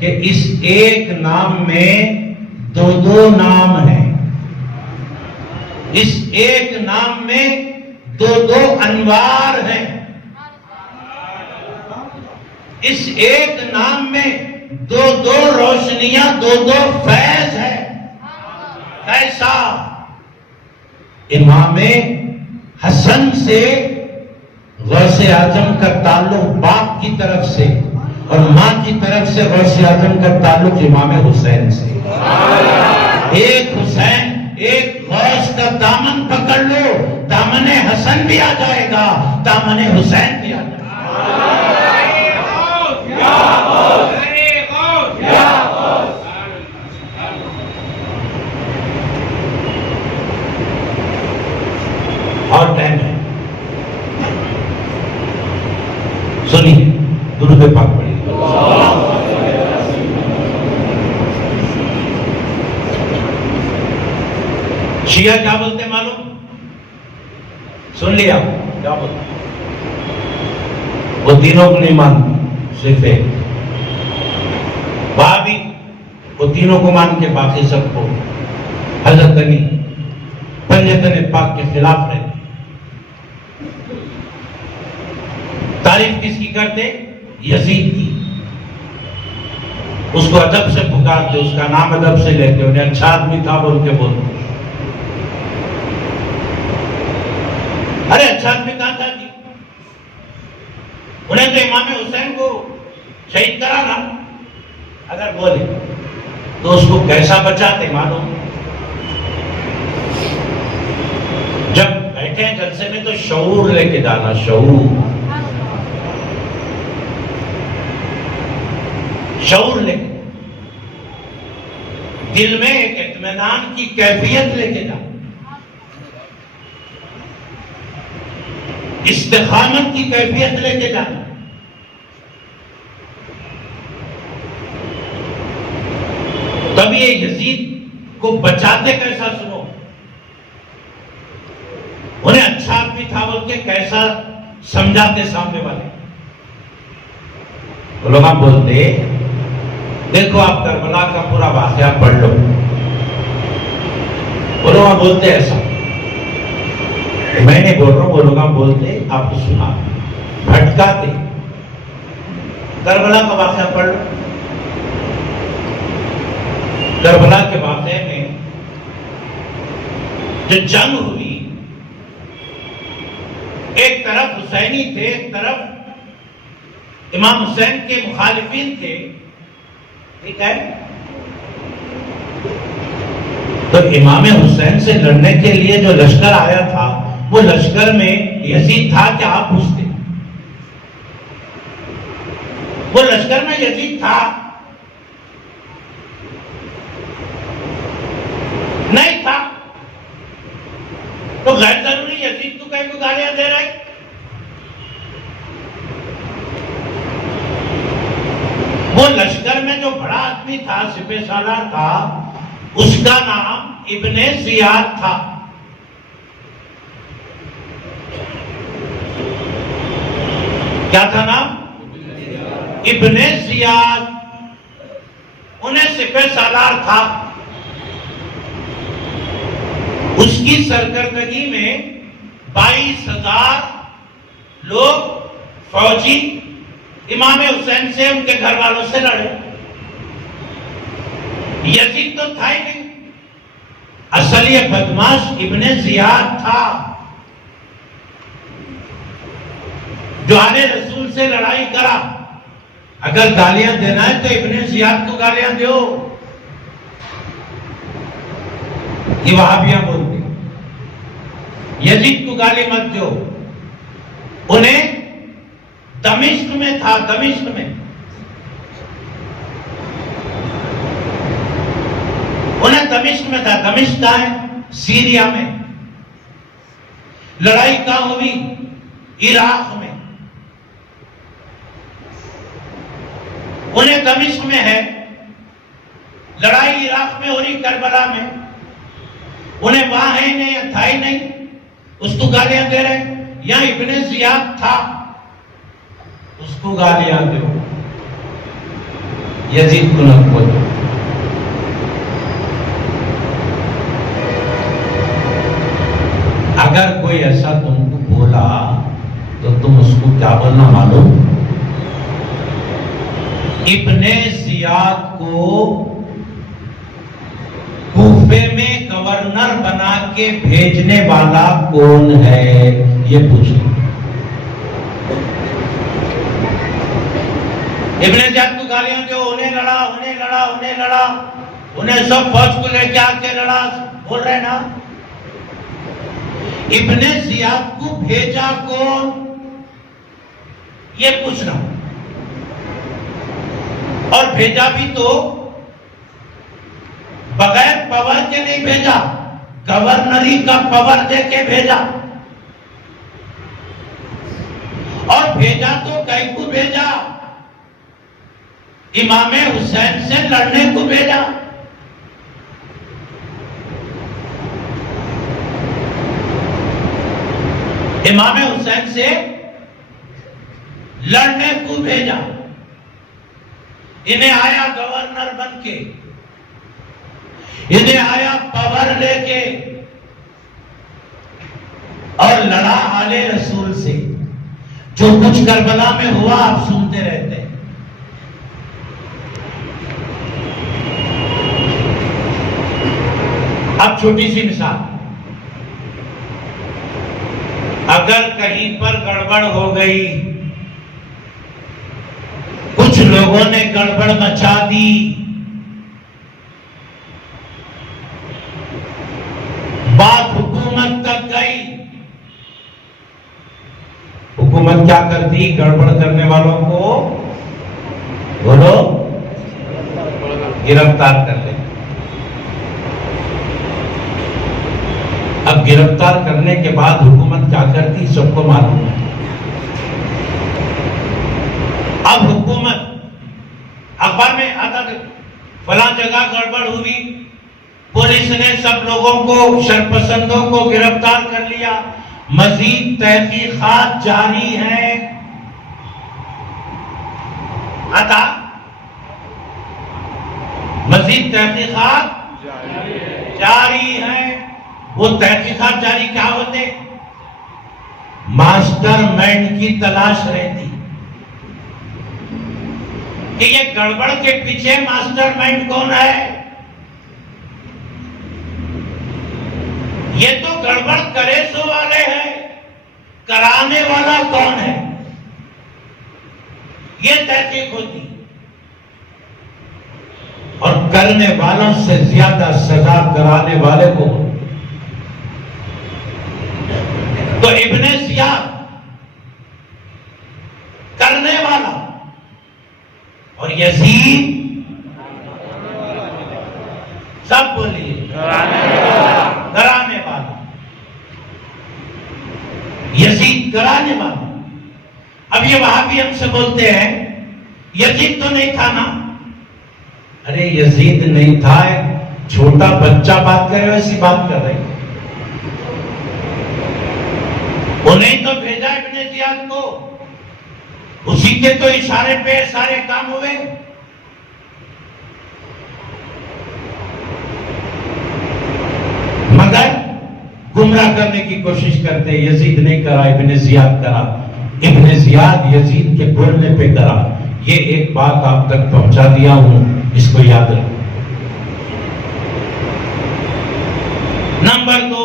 کہ اس ایک نام میں 2 نام ہیں، اس ایک نام میں 2 انوار ہیں، اس ایک نام میں 2 روشنیاں، 2 فیض ہے۔ کیسا؟ امام حسن سے غوث اعظم کا تعلق باپ کی طرف سے، اور ماں کی طرف سے غوث اعظم کا تعلق امام حسین سے۔ ایک حسین، ایک غوث کا دامن پکڑ لو، دامن حسن بھی آ جائے گا، دامن حسین بھی آ جائے گا۔ اور ٹائم ہے، سنیے درود پاک پڑھیے۔ شیعہ کیا بولتے ہیں معلوم؟ سن لیا کیا بولتے؟ وہ تینوں کو نہیں مانتے، صرف ایک۔ وہابی وہ تینوں کو مان کے باقی سب کو حضرت علی پنجتن پاک کے خلاف رہتے۔ تعریف کس کی کرتے؟ یزید کی۔ اس کو ادب سے پکارتے، اس کا نام ادب سے لیتے، انہیں اچھا آدمی تھا بول کے بولتے۔ ارے اچھا آدمی کہاں تھا جی؟ انہیں تو امام حسین کو شہید کرا نا۔ اگر بولے تو اس کو کیسا بچاتے معلوم؟ جب بیٹھے ہیں جلسے میں تو شعور لے کے جانا، شعور لے کے، دل میں ایک اطمینان کی کیفیت لے کے جانا، استقامت کی کیفیت لے کے جانا۔ تب یہ یزید کو بچاتے کیسا سنو، انہیں اچھا آدمی تھا بول کے کیسا سمجھاتے سامنے والے۔ تو لوگ بولتے دیکھو آپ کربلا کا پورا واقعہ پڑھ لو، وہ لوگ بولتے ایسا، میں نہیں بول رہا ہوں، وہ لوگ بولتے آپ کو سنا بھٹکاتے، کربلا کا واقعہ پڑھ لو۔ کربلا کے واقعے میں جو جنگ ہوئی، ایک طرف حسینی تھے، ایک طرف امام حسین کے مخالفین تھے، ٹھیک ہے؟ تو امام حسین سے لڑنے کے لیے جو لشکر آیا تھا، وہ لشکر میں یزید تھا کیا؟ آپ پوچھتے، وہ لشکر میں یزید تھا؟ نہیں تھا۔ تو غیر ضروری یزید تو کہیں کو گالیاں دے رہے؟ وہ لشکر میں جو بڑا آدمی تھا، سپہ سالار تھا، اس کا نام ابن زیاد تھا۔ کیا تھا نام؟ ابن زیاد، انہیں سپہ سالار تھا۔ اس کی سرکردگی میں 22,000 لوگ فوجی امام حسین سے، ان کے گھر والوں سے لڑے۔ یزید تو تھا ہی نہیں، اصل یہ بدماش ابن زیاد تھا جو آل رسول سے لڑائی کرا۔ اگر گالیاں دینا ہے تو ابن زیاد کو گالیاں دیو، یہ وہابیاں بولتے، یزید کو گالی مت دیو۔ انہیں دمشق میں تھا، دمشق میں انہیں دمشق میں تھا۔ دمشق کا ہے سیریا میں، لڑائی کہاں ہوئی؟ عراق میں۔ انہیں دمشق میں ہے، لڑائی عراق میں ہو رہی، کربلا میں، انہیں وہاں ہے نہیں، تھا ہی نہیں، اس کو گالیاں دے رہے۔ یہاں ابن زیاد تھا، اس کو گالیاں دو، یزید کو نہ بولو۔ اگر کوئی ایسا تم کو بولا تو تم اس کو کیا بولنا معلوم؟ ابن زیاد کو کوفے میں گورنر بنا کے بھیجنے والا کون ہے، یہ پوچھو۔ ابن زیاد کو گالیاں دو، انہیں لڑا، انہیں لڑا، انہیں لڑا، انہیں سب فوج کو لے کے آ کے لڑا، بول رہے نا۔ ابن زیاد کو بھیجا کون، یہ پوچھنا۔ اور بھیجا بھی تو بغیر پاور کے نہیں بھیجا، گورنری کا پاور دے کے بھیجا۔ اور بھیجا تو کئی کو بھیجا؟ امام حسین سے لڑنے کو بھیجا۔ امام حسین سے لڑنے کو بھیجا۔ انہیں آیا گورنر بن کے، انہیں آیا پاور لے کے، اور لڑا آل رسول سے۔ جو کچھ کربلا میں ہوا آپ سنتے رہتے ہیں۔ اب چھوٹی سی مثال، اگر کہیں پر گڑبڑ ہو گئی، کچھ لوگوں نے گڑبڑ مچا دی، بات حکومت تک گئی، حکومت کیا کرتی؟ گڑبڑ کرنے والوں کو بولو گرفتار کر لے۔ اب گرفتار کرنے کے بعد حکومت کیا کرتی سب کو معلوم ہے۔ اب حکومت اخبار میں آتا تھا فلاں جگہ گڑبڑ ہوئی، پولیس نے سب لوگوں کو، شرپسندوں کو گرفتار کر لیا، مزید تحقیقات جاری ہیں۔ آتا مزید تحقیقات جاری ہیں۔ وہ تحقیقات جاری کیا ہوتے؟ ماسٹر مائنڈ کی تلاش رہتی کہ یہ گڑبڑ کے پیچھے ماسٹر مائنڈ کون ہے۔ یہ تو گڑبڑ کرے سو والے ہیں، کرانے والا کون ہے؟ یہ تحقیق ہوتی، اور کرنے والوں سے زیادہ سزا کرانے والے کو۔ تو ابن زیاد کرنے والا اور یزید سب بولیے کرانے والا، یزید کرانے والا۔ اب یہ وہابی ہم سے بولتے ہیں یزید تو نہیں تھا نا، ارے یزید نہیں تھا، چھوٹا بچہ بات کرے ویسی بات کر رہے، انہیں تو بھیجا ابن زیاد کو، اسی کے تو اشارے پہ سارے کام ہوئے۔ مگر گمراہ کرنے کی کوشش کرتے، یزید نہیں کرا ابن زیاد کرا، ابن زیاد یزید کے بولنے پہ کرا۔ یہ ایک بات آپ تک پہنچا دیا ہوں، اس کو یاد رکھو۔ نمبر 2،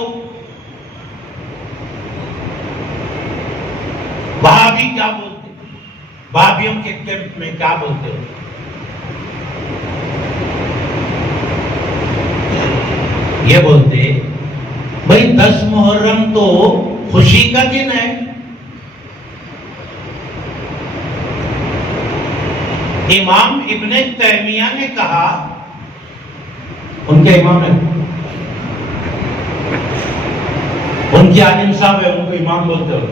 وہابی کیا بولتے؟ وہابیوں کے کیمپ میں کیا بولتے ہو؟ یہ بولتے بھائی 10 محرم تو خوشی کا دن ہے، امام ابن تیمیہ نے کہا، ان کے امام ہیں، ان کی عالم صاحب ہے، ان کو امام بولتے ہو۔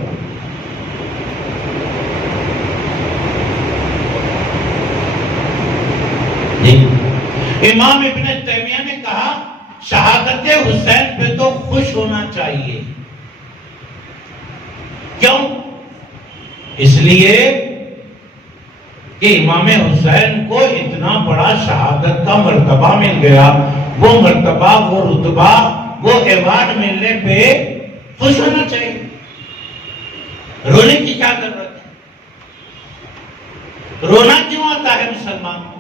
امام ابن تیمیہ نے کہا شہادت حسین پہ تو خوش ہونا چاہیے۔ کیوں؟ اس لیے کہ امام حسین کو اتنا بڑا شہادت کا مرتبہ مل گیا، وہ مرتبہ، وہ رتبہ، وہ ایوارڈ ملنے پہ خوش ہونا چاہیے۔ رونے کی کیا ضرورت ہے؟ رونا کیوں آتا ہے مسلمان کو؟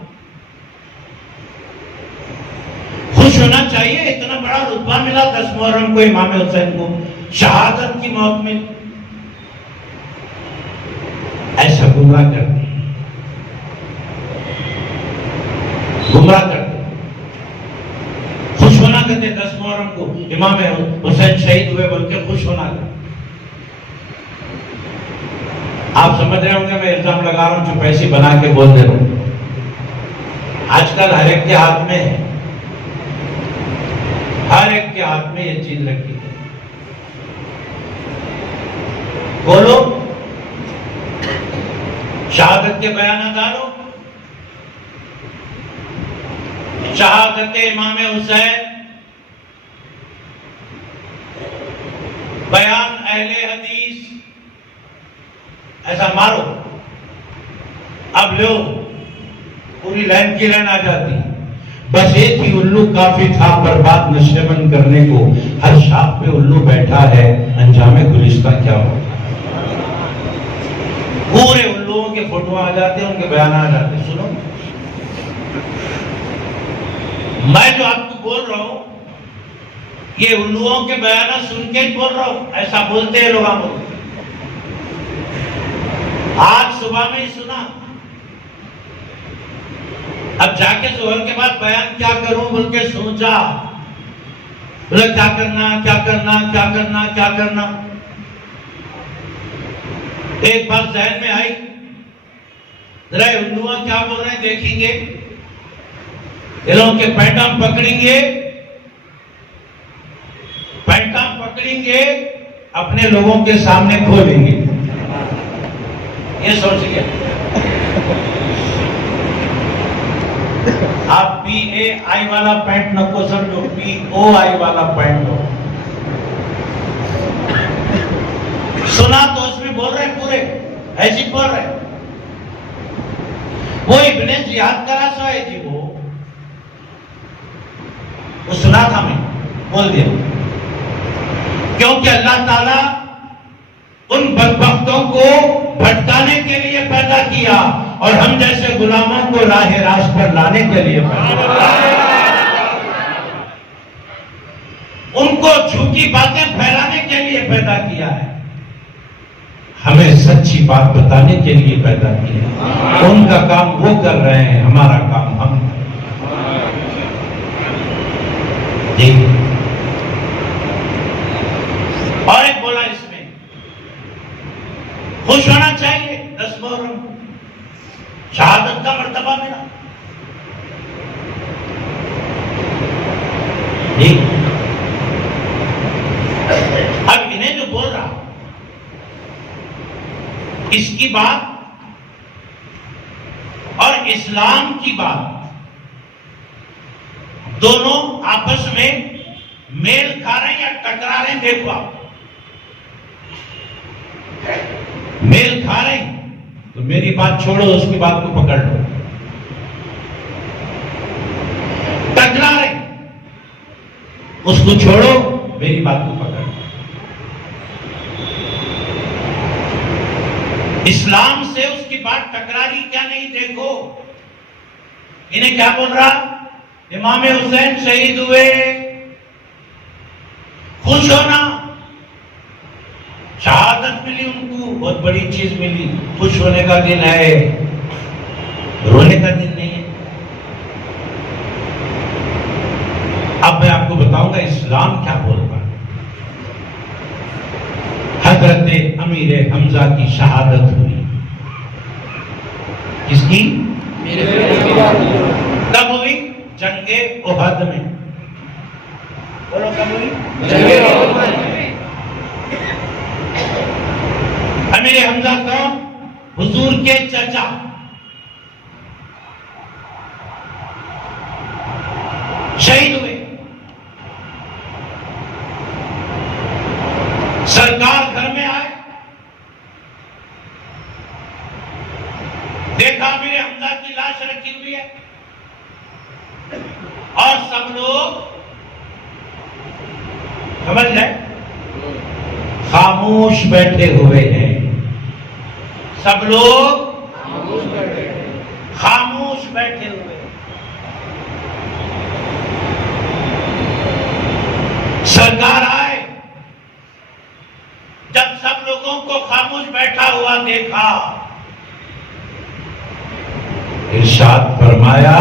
خوش ہونا چاہیے، اتنا بڑا رتبہ ملا 10 محرم کو امام حسین کو، شہادت کی موت میں۔ ایسا گمراہ کرتے، گمراہ کرتے، خوش ہونا کرتے 10 محرم کو امام حسین شہید ہوئے بول کے خوش ہونا کرتے۔ آپ سمجھ رہے ہوں گے میں الزام لگا رہا ہوں، جو پیسے بنا کے بول دے رہا ہوں۔ آج کل ہر ایک کے ہاتھ میں ہے، ہر ایک کے ہاتھ میں یہ چیز رکھی ہے۔ بولو، شہادت کے بیانات ڈالو، شہادت امام حسین، بیان اہل حدیث، ایسا مارو، اب لو پوری لائن کی لائن آ جاتی۔ بس ایک ہی الو کافی تھا برباد نشیمن کرنے کو، ہر شاخ پہ الو بیٹھا ہے، انجام گلستہ کیا ہوگا۔ پورے الوؤں کے فوٹو آ جاتے ہیں، ان کے بیان آ جاتے ہیں۔ سنو، میں جو آپ کو بول رہا ہوں یہ الوؤں کے بیانات سن کے بول رہا ہوں، ایسا بولتے ہیں لوگ۔ آج صبح میں ہی سنا، اب جا کے ظہر کے بعد بیان کیا کروں بول کے سوچا، بولے کیا کرنا کیا کرنا کیا کرنا کیا کرنا۔ ایک بات ذہن میں آئی، ذرا الوؤں کیا بول رہے ہیں دیکھیں گے، انہوں کے پیٹام پکڑیں گے، پیٹام پکڑیں گے، اپنے لوگوں کے سامنے کھولیں گے۔ یہ سوچ لیا، آپ پی اے آئی والا پینٹ نہ کو سمجھو، پی او آئی والا پینٹ ہو۔ سنا تو اس میں بول رہے ہیں پورے ایسی بول رہے ہیں۔ وہ ابن زیاد کا راسو ہے جی، وہ سنا تھا، میں بول دیا، کیونکہ اللہ تعالیٰ ان بدبختوں کو بھٹکانے کے لیے پیدا کیا اور ہم جیسے غلاموں کو راہ راست پر لانے کے لیے پیدا کیا۔ ان کو جھوٹی باتیں پھیلانے کے لیے پیدا کیا ہے، ہمیں سچی بات بتانے کے لیے پیدا کیا ہے۔ ان کا کام وہ کر رہے ہیں، ہمارا کام ہم جی۔ اور ایک بولا اس میں خوش ہونا چاہیے، 10 محرم شہادت کا مرتبہ ملا جی۔ اب انہیں جو بول رہا اس کی بات اور اسلام کی بات دونوں آپس میں میل کھا رہے ہیں یا ٹکرا رہے ہیں؟ دیکھو آپ، میل کھا رہے ہیں تو میری بات چھوڑو، اس کی بات کو پکڑ لو۔ ٹکرا رہے ہیں، اس کو چھوڑو، میری بات کو پکڑ لو۔ اسلام سے اس کی بات ٹکرا رہی کیا نہیں؟ دیکھو انہیں کیا بول رہا، امام حسین شہید ہوئے، خوش ہونا، شہادت ملی ان کو، بہت بڑی چیز ملی، خوش ہونے کا دن ہے، رونے کا دن نہیں ہے۔ اب میں آپ کو بتاؤں گا اسلام کیا بول رہا ہے۔ حضرت امیر حمزہ کی شہادت ہوئی، کس کی؟ کب ہوئی؟ جنگ احد میں۔ بولو کب ہوئی؟ جنگ احد میں۔ امیر حمزہ کون؟ حضور کے چچا، شہید ہوئے۔ سرکار گھر میں آئے، دیکھا امیر حمزہ کی لاش رکھی ہوئی ہے اور سب لوگ سمجھ جائے خاموش بیٹھے ہوئے ہیں، سب لوگ خاموش بیٹھے ہوئے ہیں۔ سرکار آئے، جب سب لوگوں کو خاموش بیٹھا ہوا دیکھا، ارشاد فرمایا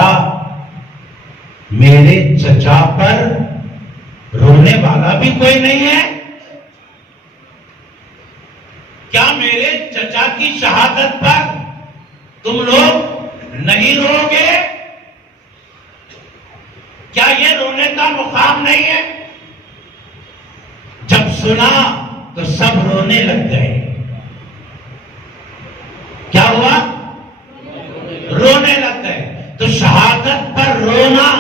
میرے چچا پر رونے والا بھی کوئی نہیں ہے؟ کیا میرے چچا کی شہادت پر تم لوگ نہیں رو گے؟ کیا یہ رونے کا مقام نہیں ہے؟ جب سنا تو سب رونے لگ گئے۔ کیا ہوا؟ رونے لگ گئے۔ تو شہادت پر رونا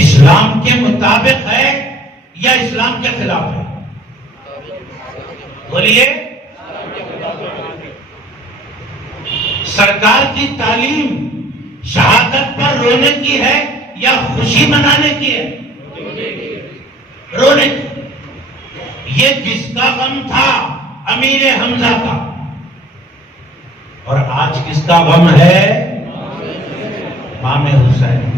اسلام کے مطابق ہے یا اسلام کے خلاف ہے؟ بولیے۔ سرکار کی تعلیم شہادت پر رونے کی ہے یا خوشی منانے کی ہے؟ رونے کی۔ یہ کس کا غم تھا؟ امیر حمزہ کا۔ اور آج کس کا غم ہے؟ امام حسین۔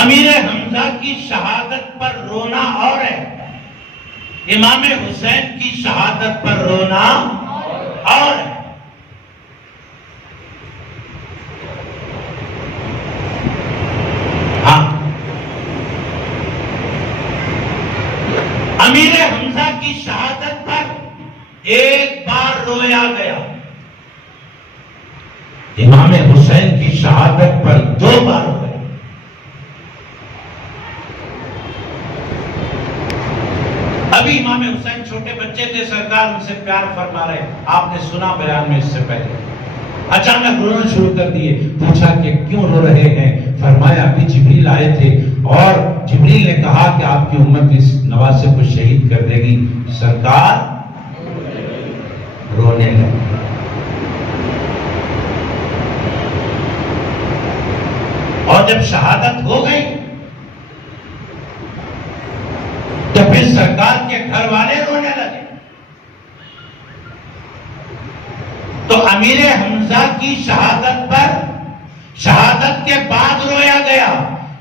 امیر حمزہ کی شہادت پر رونا اور ہے، امام حسین کی شہادت پر رونا اور ہے۔ ہاں، امیر حمزہ کی شہادت پر ایک بار رویا گیا، امام حسین کی شہادت پر 2 بار رویا۔ ابھی امام حسین چھوٹے بچے تھے، سرکار ان سے پیار فرما رہے، آپ نے سنا بیان میں اس سے پہلے، اچانک رونا شروع کر دیے۔ پوچھا کہ کیوں رو رہے ہیں؟ فرمایا ابھی جبریل آئے تھے اور جبریل نے کہا کہ آپ کی امت اس نواسے کو شہید کر دے گی۔ سرکار رونے لگے۔ اور جب شہادت ہو گئی تو پھر سرکار کے گھر والے رونے لگے۔ تو امیر حمزہ کی شہادت پر شہادت کے بعد رویا گیا،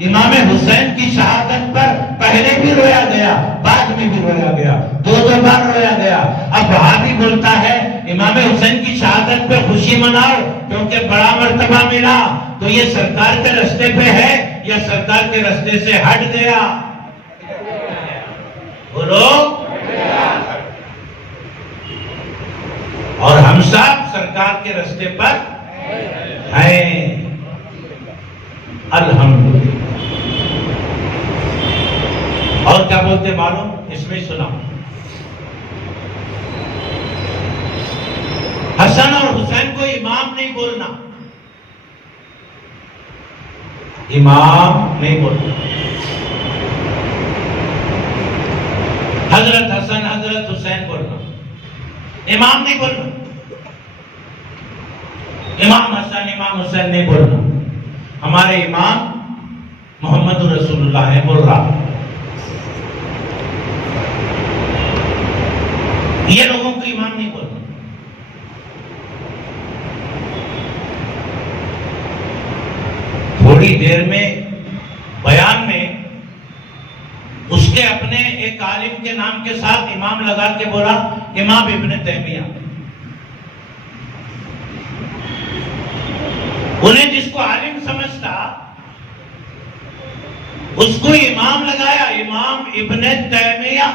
امام حسین کی شہادت پر پہلے بھی رویا گیا، بعد میں بھی رویا گیا، دو بار رویا گیا۔ اب وہابی بولتا ہے امام حسین کی شہادت پہ خوشی مناؤ کیونکہ بڑا مرتبہ ملا، تو یہ سرکار کے رستے پہ ہے یا سرکار کے رستے سے ہٹ گیا؟ بولو۔ اور ہم سب سرکار کے رستے پر ہیں، الحمدللہ۔ اور کیا بولتے معلوم؟ اس میں سنا، حسن اور حسین کو امام نہیں بولنا، امام نہیں بولنا، حضرت حسن حضرت حسین بولنا، امام نہیں بولنا، امام حسن امام حسین نہیں بولنا۔ ہمارے امام محمد رسول اللہ ہے، بول رہا، یہ لوگوں کو امام نہیں بولنا۔ تھوڑی دیر میں بیان میں اس کے اپنے ایک عالم کے نام کے ساتھ امام لگا کے بولا امام ابن تیمیہ، انہیں جس کو عالم سمجھتا اس کو امام لگایا، امام ابن تیمیہ،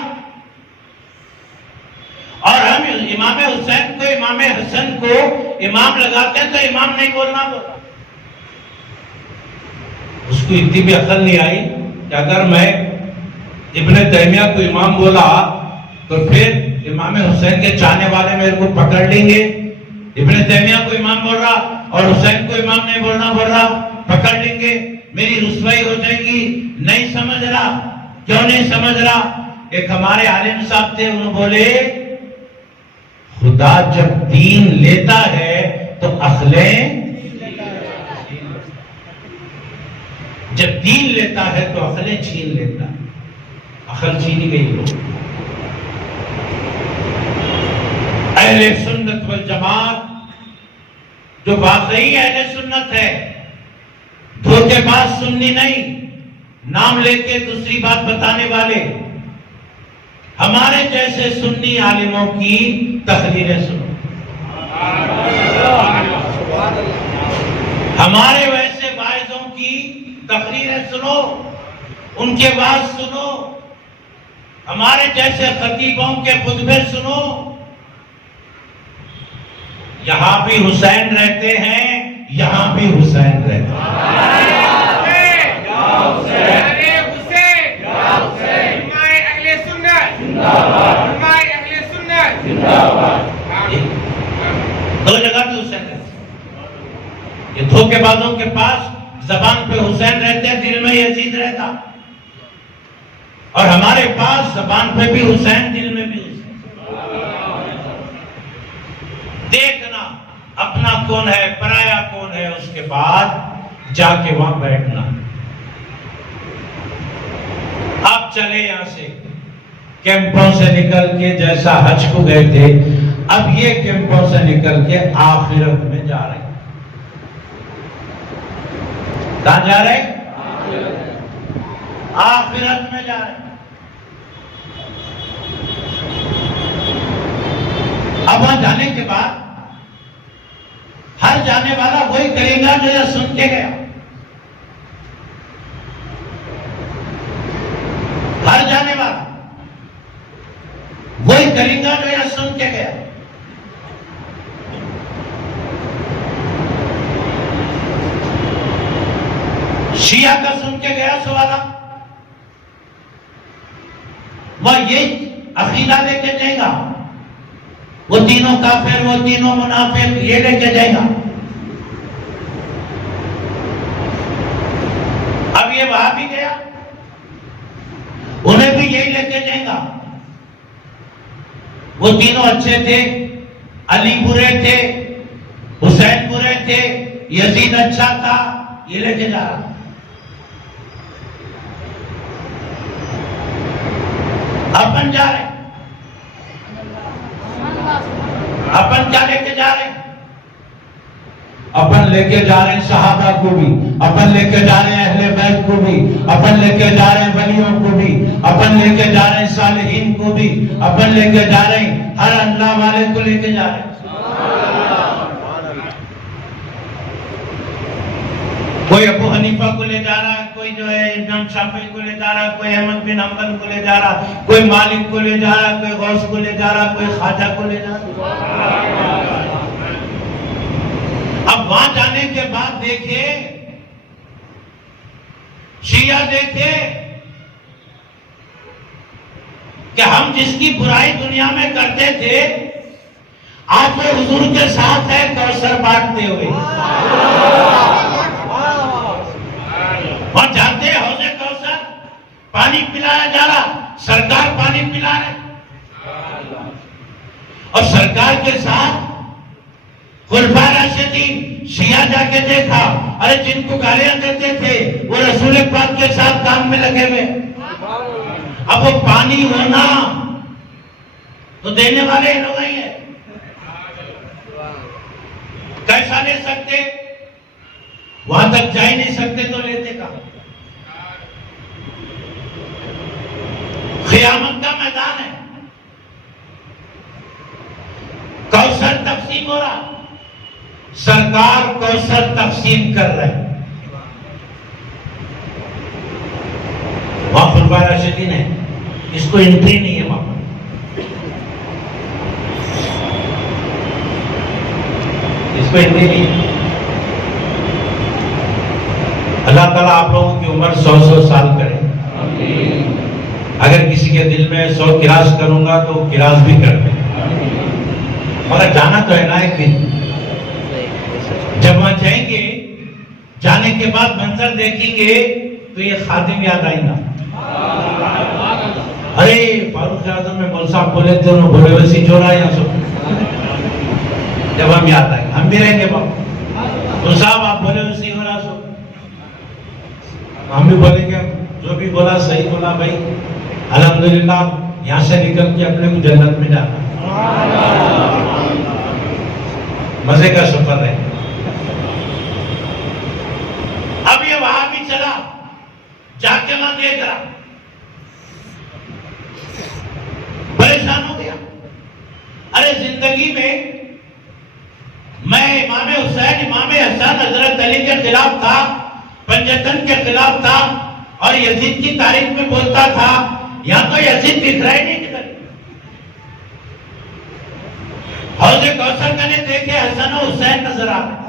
اور ہم امام حسین کو امام حسن کو امام لگاتے ہیں تو امام نہیں بولنا بولا۔ اس کو اتنی بھی عقل نہیں آئی کہ اگر میں ابن تیمیہ کو امام بولا تو پھر امام حسین کے چاہنے والے میرے کو پکڑ لیں گے، ابن تیمیہ کو امام بول رہا اور حسین کو امام نہیں بولنا بول رہا، پکڑ لیں گے، میری رسوائی ہو جائے گی۔ نہیں سمجھ رہا، کیوں نہیں سمجھ رہا؟ ایک ہمارے عالم صاحب تھے، انہوں بولے خدا جب دین لیتا ہے تو عقلیں، جب دین لیتا ہے تو عقلیں چھین لیتا ہے، عقل چھینی گئی لوگ۔ اہل سنت والجماعت جو واقعی اہل سنت ہے، دھوکے باز سنی نہیں، نام لے کے دوسری بات بتانے والے، ہمارے جیسے سنی عالموں کی تقریریں سنو، ہمارے ویسے واعظوں کی تقریریں سنو، ان کے وعظ سنو، ہمارے جیسے خطیبوں کے خطبے سنو۔ یہاں بھی حسین رہتے ہیں، یہاں بھی حسین رہتے ہیں۔ دو جگہ پہ حسین رہتے ہیں۔ یہ دھوکے بازوں کے پاس زبان پہ حسین رہتے ہیں، دل میں یزید رہتا، اور ہمارے پاس زبان پہ بھی حسین، دل میں بھی حسین۔ دیکھنا اپنا کون ہے پرایا کون ہے، اس کے بعد جا کے وہاں بیٹھنا۔ اب چلے یہاں سے کیمپوں سے نکل کے، جیسا حج کو گئے تھے، اب یہ کیمپوں سے نکل کے آخرت میں جا رہے ہیں۔ کہاں جا رہے ہیں؟ آخرت میں جا رہے ہیں۔ اب وہاں جانے کے بعد ہر جانے والا وہی کرے گا جو یہ سن کے گیا، ہر جانے والا وہی کرے گا جو یہ سن کے گیا۔ شیعہ کا سن کے گیا سوالا، وہ یہ عقیدہ لے کے جائے گا، وہ تینوں کافر، وہ تینوں منافق، یہ لے کے جائے گا۔ اب یہ وہاں بھی گیا، انہیں بھی یہی لے کے جائے گا۔ وہ تینوں اچھے تھے، علی برے تھے، حسین برے تھے، یزید اچھا تھا، یہ لے کے جا رہا۔ اپن جا رہے ہیں، اپن کیا لے کے جا رہے ہیں؟ اپن لے کے جا رہے ہیں صحابہ کو بھی، اپن لے کے جا رہے ہیں اہل بیت کو بھی، اپن لے کے جا رہے ہیں ولیوں کو بھی، اپن لے کے جا رہے ہیں صالحین کو بھی، اپن لے کے جا رہے ہیں ہر اللہ والے کو لے کے جا رہے ہیں۔ کوئی ابو حنیفہ کو لے جا رہا ہے، کوئی جو ہے امام شافعی کو لے جا رہا ہے، کوئی احمد بن حنبل کو لے جا رہا ہے، کوئی مالک کو لے جا رہا ہے، کوئی غوث کو لے جا رہا ہے، کوئی خواجہ کو لے جا رہا ہے۔ اب وہاں جانے کے بعد دیکھے شیعہ دیکھے کہ ہم جس کی برائی دنیا میں کرتے تھے آج وہ حضور کے ساتھ ہے کوثر بانٹتے ہوئے۔ وہاں جاتے حوض کوثر پانی پلایا جا رہا، سرکار پانی پلا رہے، اور سرکار کے ساتھ خلفائے راشدین شیعہ جا کے دیکھا، ارے جن کو گالیاں دیتے تھے وہ رسول پاک کے ساتھ کام میں لگے ہوئے۔ اب وہ پانی ہونا تو دینے والے ہی لوگ ہی ہیں، کیسا لے سکتے؟ وہاں تک جا ہی نہیں سکتے تو لیتے کہاں؟ قیامت کا میدان ہے، کوثر تقسیم ہو رہا، سرکار کوثر تقسیم کر رہے ہیں۔ وہاں خلفائے راشدین ہے، اس کو انٹری نہیں ہے وہاں پر۔ اس کو انٹری نہیں ہے۔ اللہ تعالیٰ آپ لوگوں کی عمر 100 سال کرے۔ اگر کسی کے دل میں 100 کراس کروں گا تو کراس بھی کر دیں، مگر جانا تو ہے نا ایک دن۔ جب وہاں جائیں گے، جانے کے بعد منظر دیکھیں گے تو یہ خادم یاد آئیں گا۔ ارے فاروق اعظم میں مول صاحب بولے تھے، انہوں بولے ویسی جو رہا یا سب، جب ہم یاد آئیں گے ہم بھی رہیں گے باپ، مول صاحب آپ بولے ویسی ہو رہا سو، ہم بھی بولیں گے جو بھی بولا صحیح بولا بھائی، الحمدللہ یہاں سے نکل کے اپنے کو جنت میں جانا، مزے کا سفر ہے۔ اب یہ وہاں بھی چلا، جا کے وہاں دیکھ رہا، پریشان ہو گیا۔ ارے زندگی میں امام حسین، امام حسن، حضرت علی کے خلاف تھا، پنجتن کے خلاف تھا، اور یزید کی تاریخ میں بولتا تھا، یہاں تو یزید دکھ رہا ہی نہیں کدھر۔ حوض کوثر میں نے دیکھے حسن و حسین نظر آ رہے،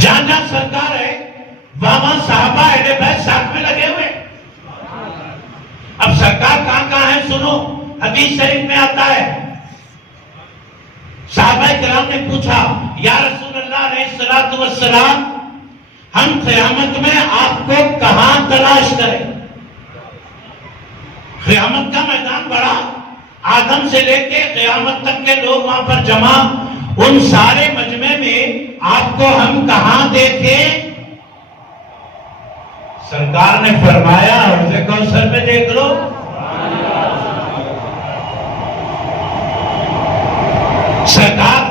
جہاں سرکار ہے وہاں صحابہ اہل بیت ساتھ میں لگے ہوئے۔ اب سرکار کہاں ہے سنو، حدیث شریف میں آتا ہے، صحابہ کرام نے پوچھا یا رسول اللہ علیہ الصلوۃ والسلام، ہم قیامت میں آپ کو کہاں تلاش کریں؟ قیامت کا میدان بڑا، آدم سے لے کے قیامت تک کے لوگ وہاں پر جمع، ان سارے مجمع میں آپ کو ہم کہاں دیکھیں؟ سرکار نے فرمایا حوض کوثر میں دیکھ لو۔ سرکار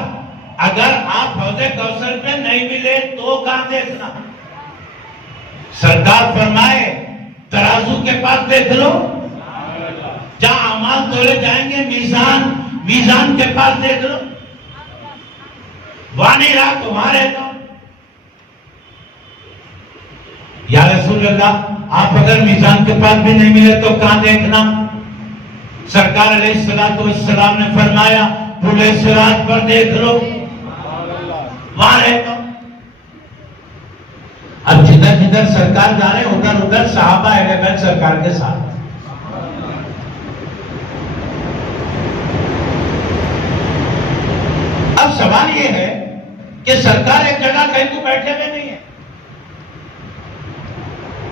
اگر آپ حوض کوثر میں نہیں ملے تو کہاں دیکھنا؟ سرکار فرمائے ترازو کے پاس دیکھ لو، جہاں اعمال تولے جائیں گے، میزان کے پاس دیکھ لو، وہاں نہیں رہا تمہارے تو۔ یا رسول اللہ آپ اگر میزان کے پاس بھی نہیں ملے تو کہاں دیکھنا؟ سرکار علیہ الصلوۃ والسلام نے فرمایا پورے صراط پر دیکھ لو، وہاں رہتا۔ اب جدھر جدھر سرکار جا رہے ادھر ادھر صحابہ اہل بیت سرکار کے ساتھ۔ اب سوال یہ ہے کہ سرکار ایک جگہ کہیں کو بیٹھے ہوئے نہیں ہے،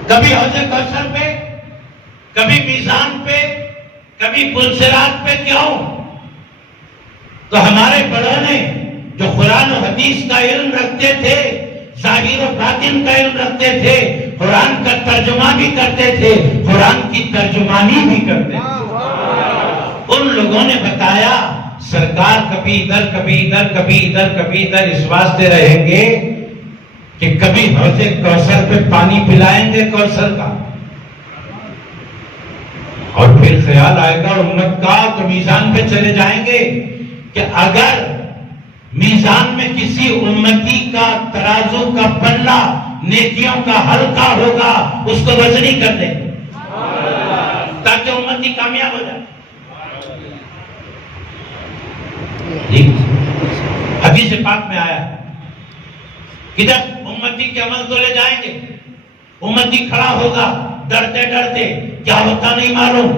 کبھی حوض کوثر پہ، کبھی میزان پہ، کبھی پلسرات پہ، کیوں؟ تو ہمارے بڑوں نے جو قرآن و حدیث کا علم رکھتے تھے، ظاہر و باطن کا علم رکھتے تھے، قرآن کا ترجمہ بھی کرتے تھے، قرآن کی ترجمانی بھی کرتے تھے، ان لوگوں نے بتایا سرکار کبھی ادھر کبھی ادھر کبھی ادھر کبھی ادھر اس واسطے رہیں گے کہ کبھی حوض کوثر پہ پانی پلائیں گے کوثر کا، اور پھر خیال آئے گا امت کا تو میزان پہ چلے جائیں گے کہ اگر میزان میں کسی امتی کا ترازو کا پلہ نیکیوں کا ہلکا ہوگا اس کو وزنی کر دیں تاکہ امتی کامیاب ہو جائے۔ حدیث پاک میں آیا کہ جب امتی کے عمل تولے جائیں گے، امتی کھڑا ہوگا ڈرتے ڈرتے، کیا ہوتا نہیں معلوم،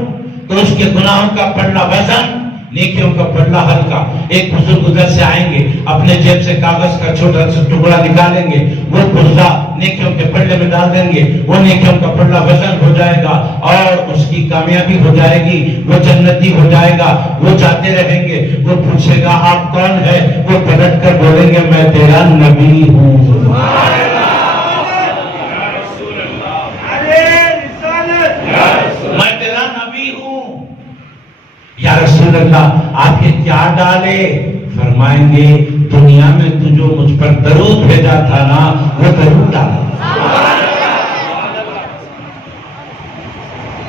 تو اس کے گناہوں کا پلہ وزن، نیکیوں کا پلہ ہلکا۔ ایک بزرگ ادھر سے آئیں گے، اپنے جیب سے کاغذ کا چھوٹا سا ٹکڑا نکالیں گے، وہ پرزہ نیکیوں کے پلے میں ڈال دیں گے، وہ نیکیوں کا پلہ وزن ہو جائے گا اور اس کی کامیابی ہو جائے گی، وہ جنتی ہو جائے گا۔ وہ جاتے رہیں گے، وہ پوچھے گا آپ کون ہے، وہ پلٹ کر بولیں گے میں تیرا نبی ہوں۔ یا رسول اللہ آپ کے کیا ڈالے؟ فرمائیں گے دنیا میں تو جو مجھ پر درود بھیجا تھا نا وہ درود ڈالا۔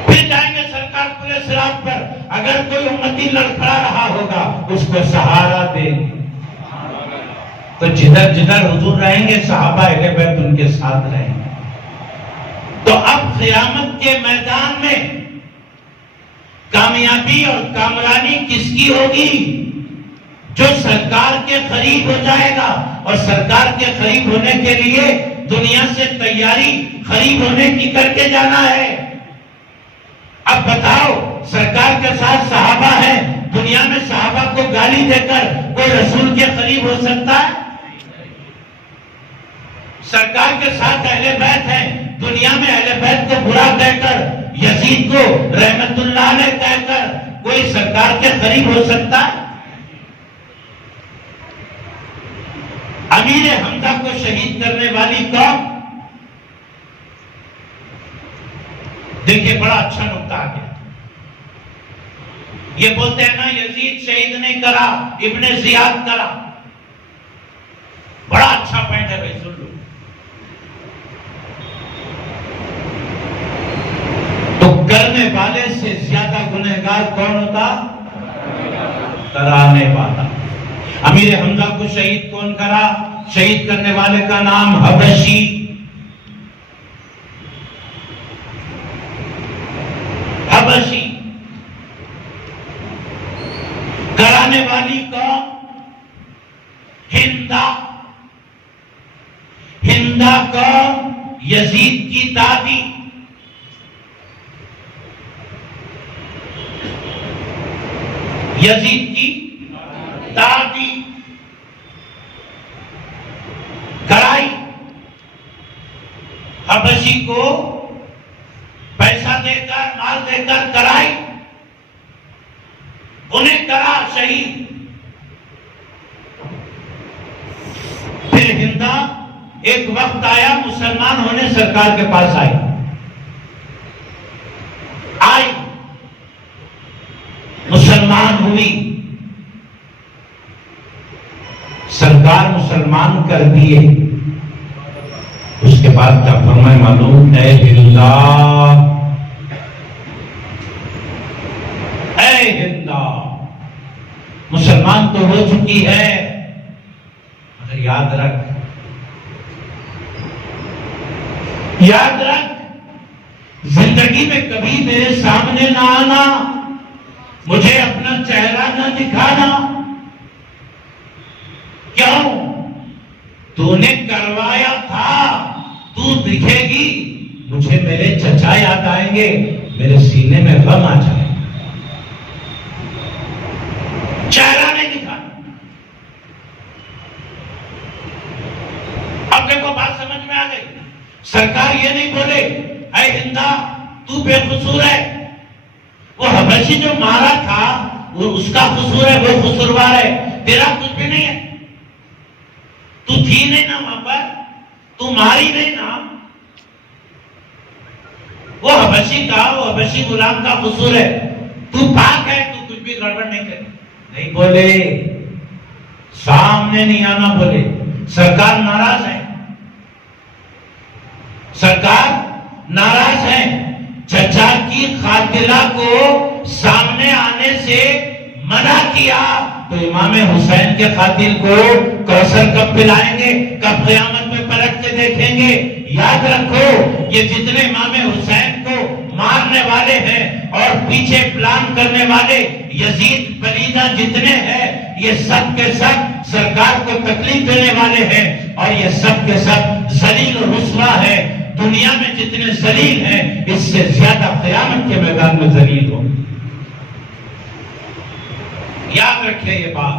پھر جائیں گے سرکار پورے صراط پر، اگر کوئی امتی لڑکھڑا رہا ہوگا اس کو سہارا دیں گے، تو جدھر جدھر حضور رہیں گے صحابہ اہل بیت ان کے ساتھ رہیں گے۔ تو اب قیامت کے میدان میں کامیابی اور کامرانی کس کی ہوگی؟ جو سرکار کے قریب ہو جائے گا، اور سرکار کے قریب ہونے کے لیے دنیا سے تیاری قریب ہونے کی کر کے جانا ہے۔ اب بتاؤ سرکار کے ساتھ صحابہ ہیں، دنیا میں صحابہ کو گالی دے کر کوئی رسول کے قریب ہو سکتا ہے؟ سرکار کے ساتھ اہل بیت ہیں، دنیا میں اہل بیت کو برا کہہ کر، یزید کو رحمت اللہ علیہ کہہ کر کوئی سرکار کے قریب ہو سکتا ہے؟ امیر حمزہ کو شہید کرنے والی قوم، دیکھیں بڑا اچھا نکتہ آ گیا۔ یہ بولتے ہیں نا یزید شہید نہیں کرا، ابن زیاد کرا۔ بڑا اچھا پوائنٹ ہے بھائی، سن لو۔ کرنے والے سے زیادہ گنہگار کون ہوتا؟ کرانے والا۔ امیر حمزہ کو شہید کون کرا؟ شہید کرنے والے کا نام حبشی۔ حبشی کرانے والی کون؟ ہندا۔ ہندا کون؟ یزید کی دادی۔ یزید کی دادی کرائی، حبشی کو پیسہ دے کر مال دے کر کرائی، انہیں کرا شہید۔ پھر ہندا ایک وقت آیا مسلمان ہونے سرکار کے پاس آئی، مسلمان ہوئی، سرکار مسلمان کر دیے۔ اس کے بعد کیا فرمائے معلوم؟ اے ہندا، اے ہندا، مسلمان تو ہو چکی ہے مگر یاد رکھ، یاد رکھ زندگی میں کبھی میرے سامنے نہ آنا، مجھے اپنا چہرہ نہ دکھانا۔ کیوں؟ تو نے کروایا تھا، تو دکھے گی، مجھے میرے چچا یاد آئیں گے، میرے سینے میں غم آ جائے۔ چہرہ نہیں دکھانا۔ اب دیکھو بات سمجھ میں آ گئی۔ سرکار یہ نہیں بولے اے ہندا تو بے قصور ہے، وہ حبشی جو مارا تھا وہ اس کا قصور ہے، وہ قصوروار ہے، تیرا کچھ بھی نہیں ہے، تو تھی نہیں نا وہاں پر، تو ماری نہیں نا، وہ حبشی کا، وہ حبشی غلام کا قصور ہے، تو پاک ہے، تو کچھ بھی گڑبڑ نہیں کرے۔ نہیں بولے، سامنے نہیں آنا بولے. سرکار ناراض ہے، سرکار ناراض ہے. چچا کی قاتلہ کو سامنے آنے سے منع کیا تو امام حسین کے قاتل کو کوثر کب پلائیں گے؟ کب قیامت میں پلٹ کے دیکھیں گے؟ یاد رکھو، یہ جتنے امام حسین کو مارنے والے ہیں اور پیچھے پلان کرنے والے یزید پلیدہ جتنے ہیں، یہ سب کے سب سرکار کو تکلیف دینے والے ہیں، اور یہ سب کے سب ذلیل و رسوا ہے. دنیا میں جتنے ذلیل ہیں اس سے زیادہ قیامت کے میدان میں ذلیل ہوں. یاد رکھیں یہ بات.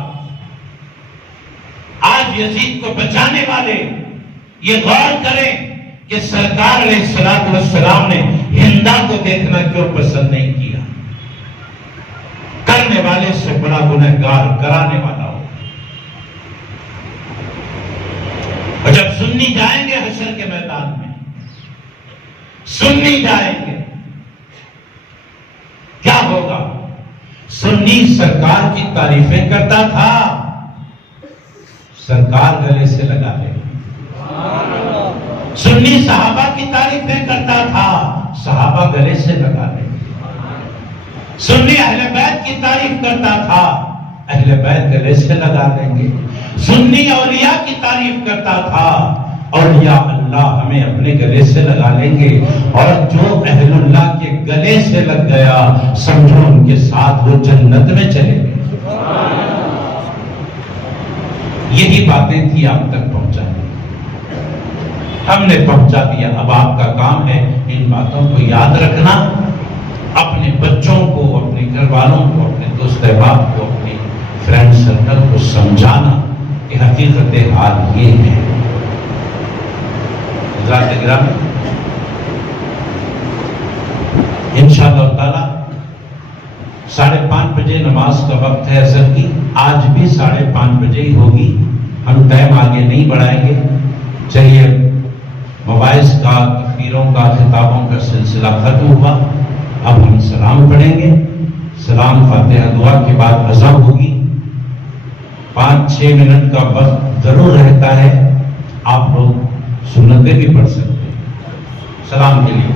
آج یزید کو بچانے والے یہ غور کریں کہ سرکار علیہ الصلوۃ والسلام نے ہندا کو دیکھنا کیوں پسند نہیں کیا. کرنے والے سے بڑا گنہگار کرانے والا ہو. اور جب سنی جائیں گے حشر کے میدان میں، سنی جائیں گے، کیا ہوگا؟ سنی سرکار کی تعریفیں کرتا تھا، سرکار گلے سے لگا لے. سنی صحابہ کی تعریفیں کرتا تھا، صحابہ گلے سے لگا لے. سنی اہل بیت کی تعریف کرتا تھا، اہل بیت گلے سے لگا لیں گے. سنی اولیاء کی تعریف کرتا تھا، اولیاء اللہ ہمیں اپنے گلے سے لگا لیں گے. اور جو اہل اللہ کے گلے سے لگ گیا سمجھو ان کے ساتھ وہ جنت میں چلے گئے. یہی باتیں تھی آپ تک پہنچانے. ہم نے پہنچا دیا. اب آپ کا کام ہے ان باتوں کو یاد رکھنا، اپنے بچوں کو، اپنے گھر والوں کو، اپنے دوست احباب کو، اپنے فرینڈ سرکل کو سمجھانا کہ حقیقت حال یہ ہے. حضرات گرامی، انشاءاللہ تعالی 5:30 بجے نماز کا وقت ہے عصر کی. آج بھی 5:30 بجے ہی ہوگی. ہم ٹائم آگے نہیں بڑھائیں گے. چلیے، مواعظ کا، تقریروں کا، خطابوں کا سلسلہ ختم ہوا. اب ہم سلام پڑھیں گے. سلام فاتحہ دعا کے بعد اذان ہوگی. 5-6 منٹ کا وقت ضرور رہتا ہے. آپ لوگ سنتیں بھی پڑھ سکتے ہیں. سلام کے لیے